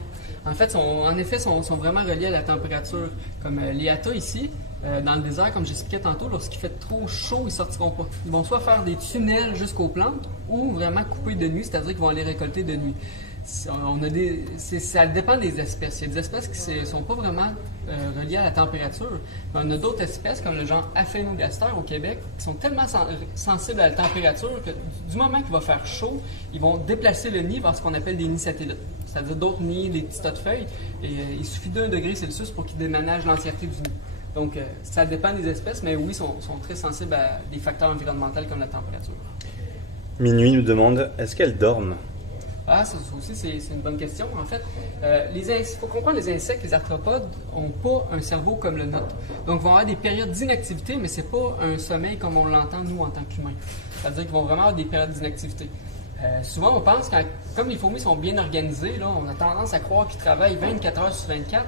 En fait, sont vraiment reliés à la température. Comme les atta ici, dans le désert, comme j'expliquais tantôt, lorsqu'il fait trop chaud, ils ne sortiront pas. Ils vont soit faire des tunnels jusqu'aux plantes ou vraiment couper de nuit, c'est-à-dire qu'ils vont aller récolter de nuit. Ça dépend des espèces. Il y a des espèces qui ne sont pas vraiment reliées à la température. On a d'autres espèces, comme le genre Aphaenogaster au Québec, qui sont tellement sensibles à la température que du moment qu'il va faire chaud, ils vont déplacer le nid vers ce qu'on appelle des nids satellites. C'est-à-dire d'autres nids, des petits tas de feuilles. Et il suffit d'1 degré Celsius pour qu'ils déménagent l'entièreté du nid. Donc, ça dépend des espèces, mais oui, ils sont très sensibles à des facteurs environnementaux comme la température. Minuit nous demande, est-ce qu'elles dorment? Ah, ça aussi, c'est une bonne question. En fait, il faut comprendre, les insectes, les arthropodes, n'ont pas un cerveau comme le nôtre. Donc, ils vont avoir des périodes d'inactivité, mais ce n'est pas un sommeil comme on l'entend, nous, en tant qu'humains. C'est-à-dire qu'ils vont vraiment avoir des périodes d'inactivité. Souvent, on pense, comme les fourmis sont bien organisées, là, on a tendance à croire qu'ils travaillent 24 heures sur 24.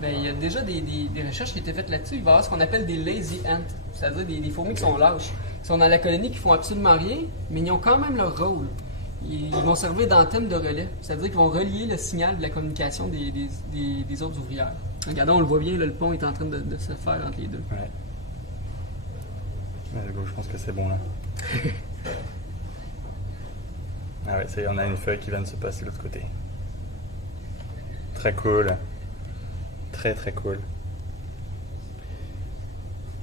Ben, il y a déjà des recherches qui ont été faites là-dessus. Il va y avoir ce qu'on appelle des lazy ants, c'est-à-dire des fourmis qui sont lâches. Ils sont dans la colonie qui font absolument rien, mais ils ont quand même leur rôle. Ils vont servir d'antenne de relais, c'est-à-dire qu'ils vont relier le signal de la communication des autres ouvrières. Regardez, on le voit bien, là, le pont est en train de se faire entre les deux. Ouais. Je pense que c'est bon là. Ah ouais, ça y est, on a une feuille qui vient de se passer de l'autre côté. Très cool. Très très cool.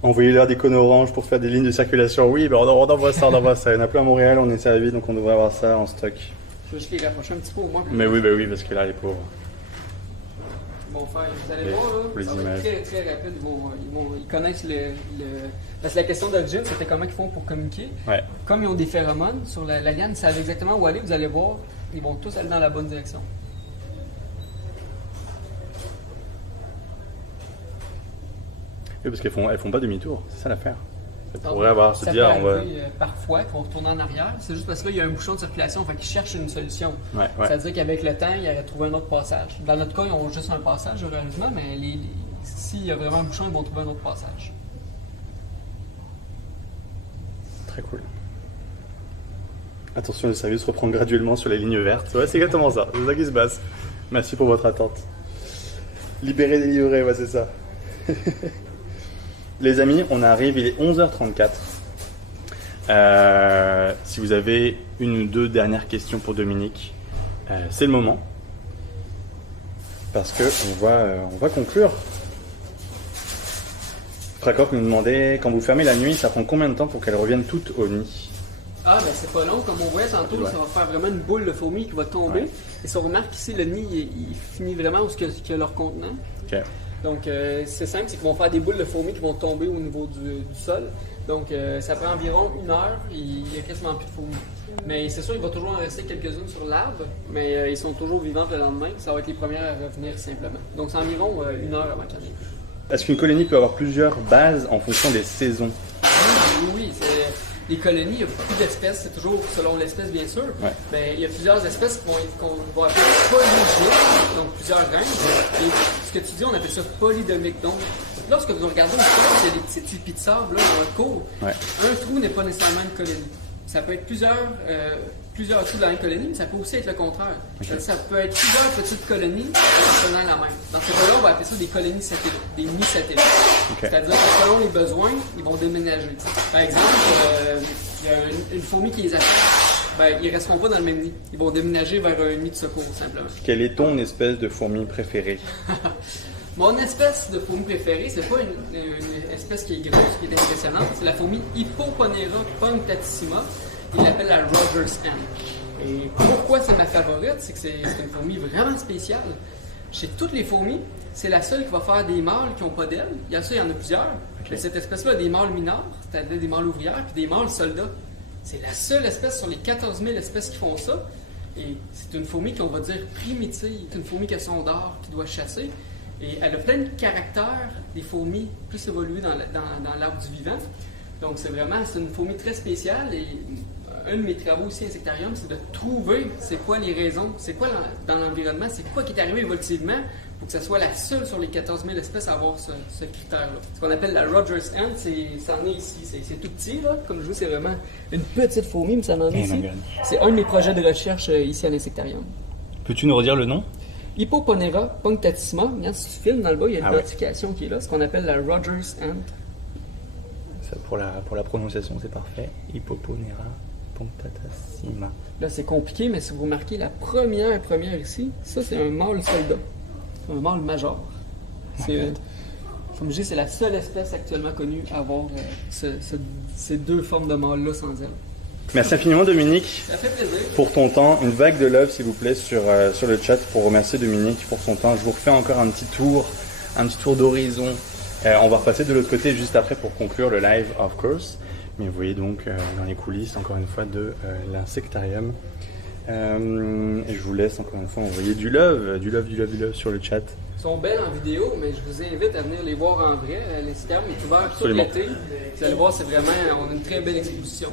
Envoyez-leur des cônes oranges pour faire des lignes de circulation. Oui, ben on envoie ça, on envoie ça. Il y en a plein à Montréal, on est servi, donc on devrait avoir ça en stock. Je vais juste les rapprocher un petit peu au moins. Mais oui, parce que là, les pauvres. Ils vont faire, vous allez voir, là, ça va être très très rapide. Ils connaissent parce que la question d'origine, c'était comment ils font pour communiquer. Ouais. Comme ils ont des phéromones sur la liane, ils savent exactement où aller, vous allez voir, ils vont tous aller dans la bonne direction. Oui, parce qu'elles font pas demi-tour, c'est ça l'affaire. Ça pourrait Ça dire, peut on va. arriver, parfois qu'on retourne en arrière, c'est juste parce que là, il y a un bouchon de circulation, fait qu'ils cherchent une solution. Ouais. C'est-à-dire qu'avec le temps, ils auraient trouvé un autre passage. Dans notre cas, ils ont juste un passage, heureusement, mais s'il y a vraiment un bouchon, ils vont trouver un autre passage. Très cool. Attention, le service reprend graduellement sur les lignes vertes. Ouais, c'est exactement ça. C'est ça qui se passe. Merci pour votre attente. Libérer, délivrer, ouais, c'est ça. Les amis, on arrive, il est 11h34. Si vous avez une ou deux dernières questions pour Dominique, c'est le moment. Parce que on va conclure. Fracor nous demandait, quand vous fermez la nuit, ça prend combien de temps pour qu'elles reviennent toutes au nid? Ah, ben c'est pas long. Comme on voyait tantôt, ça va faire vraiment une boule de fourmis qui va tomber. Ouais. Et si on remarque ici, le nid, il finit vraiment où il y a leur contenant. Ok. Donc, c'est simple, c'est qu'ils vont faire des boules de fourmis qui vont tomber au niveau du sol. Donc, ça prend environ 1 heure, il n'y a quasiment plus de fourmis. Mais c'est sûr, il va toujours en rester quelques-unes sur l'arbre, mais ils sont toujours vivantes le lendemain. Ça va être les premières à revenir simplement. Donc, c'est environ 1 heure avant qu'il y en ait plus. Est-ce qu'une colonie peut avoir plusieurs bases en fonction des saisons? Oui, les colonies, il y a beaucoup d'espèces, c'est toujours selon l'espèce bien sûr, Ouais. mais il y a plusieurs espèces qu'on va appeler polygyniques, donc plusieurs reines. Et ce que tu dis, on appelle ça polydomique. Donc, lorsque vous regardez une chose, il y a des petits tipis de sable là, dans un cours. Ouais. Un trou n'est pas nécessairement une colonie. Ça peut être plusieurs trous dans une colonie, mais ça peut aussi être le contraire. Okay. Ça peut être plusieurs petites colonies tenant la même. Dans ce cas-là, on va appeler ça des colonies satellites, des nids-satellites. Okay. C'est-à-dire que selon les besoins, ils vont déménager. Par exemple, il y a une fourmi qui les attaque, ben, ils ne resteront pas dans le même nid. Ils vont déménager vers un nid de secours, simplement. Quelle est ton espèce de fourmi préférée? Mon espèce de fourmi préférée, c'est pas une espèce qui est grosse, qui est impressionnante, c'est la fourmi Hippoponera punctatissima. Ils l'appellent la Rogers Ant. Et pourquoi c'est ma favorite? C'est que c'est une fourmi vraiment spéciale. Chez toutes les fourmis, c'est la seule qui va faire des mâles qui n'ont pas d'ailes. Il y en a plusieurs. Okay. Mais cette espèce-là a des mâles mineurs, c'est-à-dire des mâles ouvrières, puis des mâles soldats. C'est la seule espèce sur les 14 000 espèces qui font ça. Et c'est une fourmi qu'on va dire primitive. C'est une fourmi qui a son dard, qui doit chasser. Et elle a plein de caractères des fourmis plus évoluées dans l'arbre du vivant. Donc c'est une fourmi très spéciale. Et un de mes travaux aussi insectarium, c'est de trouver c'est quoi les raisons, c'est quoi dans l'environnement, c'est quoi qui est arrivé évolutivement pour que ce soit la seule sur les 14 000 espèces à avoir ce critère-là. Ce qu'on appelle la Rogers Ant, ça en est ici, c'est tout petit, là. Comme je dis, c'est vraiment une petite fourmi, mais ça en est ici. C'est un de mes projets de recherche ici à l'insectarium. Peux-tu nous redire le nom? Hippoponera punctatissima. Regarde, si tu filmes dans le bas, il y a l'identification qui est là, ce qu'on appelle la Rogers Ant. Ça, pour la prononciation, c'est parfait. Hippoponera punctatissima. Là, c'est compliqué, mais si vous remarquez la première ici, ça, c'est un mâle soldat. C'est un mâle major. Comme je dis, c'est la seule espèce actuellement connue à avoir ces deux formes de mâles-là sans ailes. Merci infiniment, Dominique. Ça fait plaisir. Pour ton temps, une vague de love, s'il vous plaît, sur le chat pour remercier Dominique pour son temps. Je vous refais encore un petit tour d'horizon. On va repasser de l'autre côté juste après pour conclure le live, of course. Mais vous voyez donc dans les coulisses, encore une fois, de l'insectarium. Et je vous laisse encore une fois envoyer du love sur le chat. sont belles en vidéo, mais je vous invite à venir les voir en vrai. L'Escam est ouvert tout l'été. Vous allez voir, c'est vraiment, on a une très belle exposition.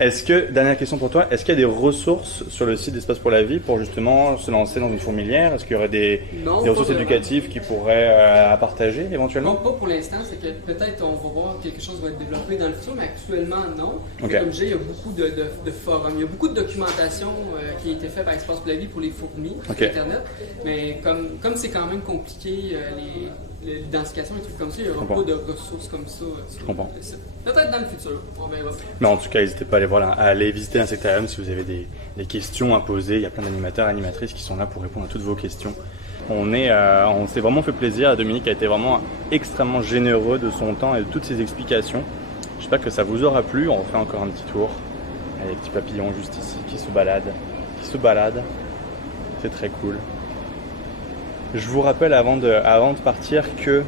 Est-ce que, dernière question pour toi, est-ce qu'il y a des ressources sur le site d'Espace pour la vie pour justement se lancer dans une fourmilière? Est-ce qu'il y aurait des ressources éducatives qui pourraient à partager éventuellement? Non, pas pour l'instant, c'est que peut-être on va voir quelque chose va être développé dans le futur, mais actuellement non. Okay. Comme je dis, il y a beaucoup de forums, il y a beaucoup de documentation qui a été faite par Espace pour la vie pour les fourmis sur Internet, mais comme c'est quand même compliqué, l'identification et trucs comme ça, il n'y aura pas de ressources comme ça. Je comprends. Peut-être dans le futur, on verra. Mais en tout cas, n'hésitez pas à aller visiter l'insectarium si vous avez des questions à poser. Il y a plein d'animateurs et animatrices qui sont là pour répondre à toutes vos questions. On s'est vraiment fait plaisir. Dominique a été vraiment extrêmement généreux de son temps et de toutes ses explications. J'espère que ça vous aura plu. On refait encore un petit tour. Il y a des petits papillons juste ici qui se baladent. C'est très cool. Je vous rappelle avant de partir que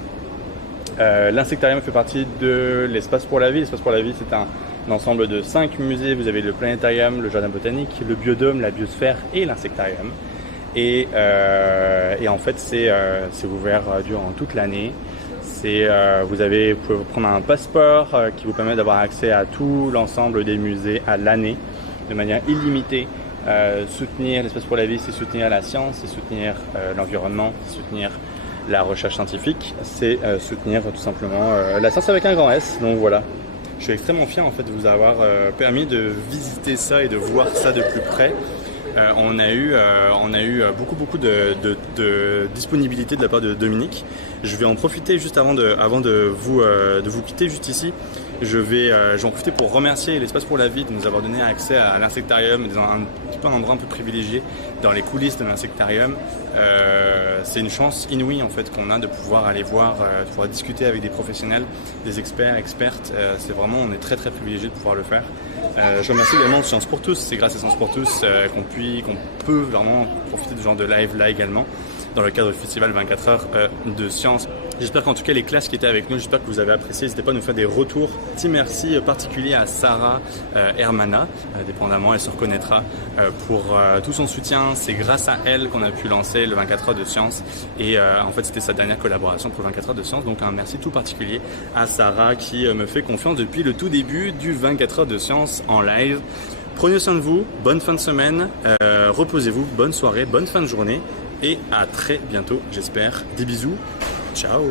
l'insectarium fait partie de l'Espace pour la vie. L'Espace pour la vie, c'est un ensemble de 5 musées. Vous avez le planétarium, le jardin botanique, le biodôme, la biosphère et l'insectarium. Et en fait, c'est ouvert durant toute l'année. Vous pouvez prendre un passeport qui vous permet d'avoir accès à tout l'ensemble des musées à l'année de manière illimitée. Soutenir l'Espace pour la vie, c'est soutenir la science, c'est soutenir l'environnement, c'est soutenir la recherche scientifique, c'est soutenir tout simplement la science avec un grand S. Donc voilà, je suis extrêmement fier en fait de vous avoir permis de visiter ça et de voir ça de plus près. On a eu beaucoup de disponibilité de la part de Dominique. Je vais en profiter juste avant de vous quitter juste ici. Je vais en profiter pour remercier l'Espace pour la vie de nous avoir donné accès à l'insectarium, dans un petit peu un endroit un peu privilégié dans les coulisses de l'insectarium. C'est une chance inouïe en fait qu'on a de pouvoir aller voir, de pouvoir discuter avec des professionnels, des experts, expertes. On est très très privilégié de pouvoir le faire. Je remercie également Science pour tous. C'est grâce à Science pour tous qu'on peut vraiment profiter de ce genre de live là également dans le cadre du festival 24 heures de science. J'espère qu'en tout cas les classes qui étaient avec nous, j'espère que vous avez apprécié. N'hésitez pas à nous faire des retours. Petit merci particulier à Sarah Hermana, dépendamment, elle se reconnaîtra pour tout son soutien. C'est grâce à elle qu'on a pu lancer le 24 heures de science et en fait c'était sa dernière collaboration pour le 24 heures de science. Donc un merci tout particulier à Sarah qui me fait confiance depuis le tout début du 24 heures de science en live. Prenez soin de vous, bonne fin de semaine, reposez-vous, bonne soirée, bonne fin de journée et à très bientôt j'espère. Des bisous, ciao.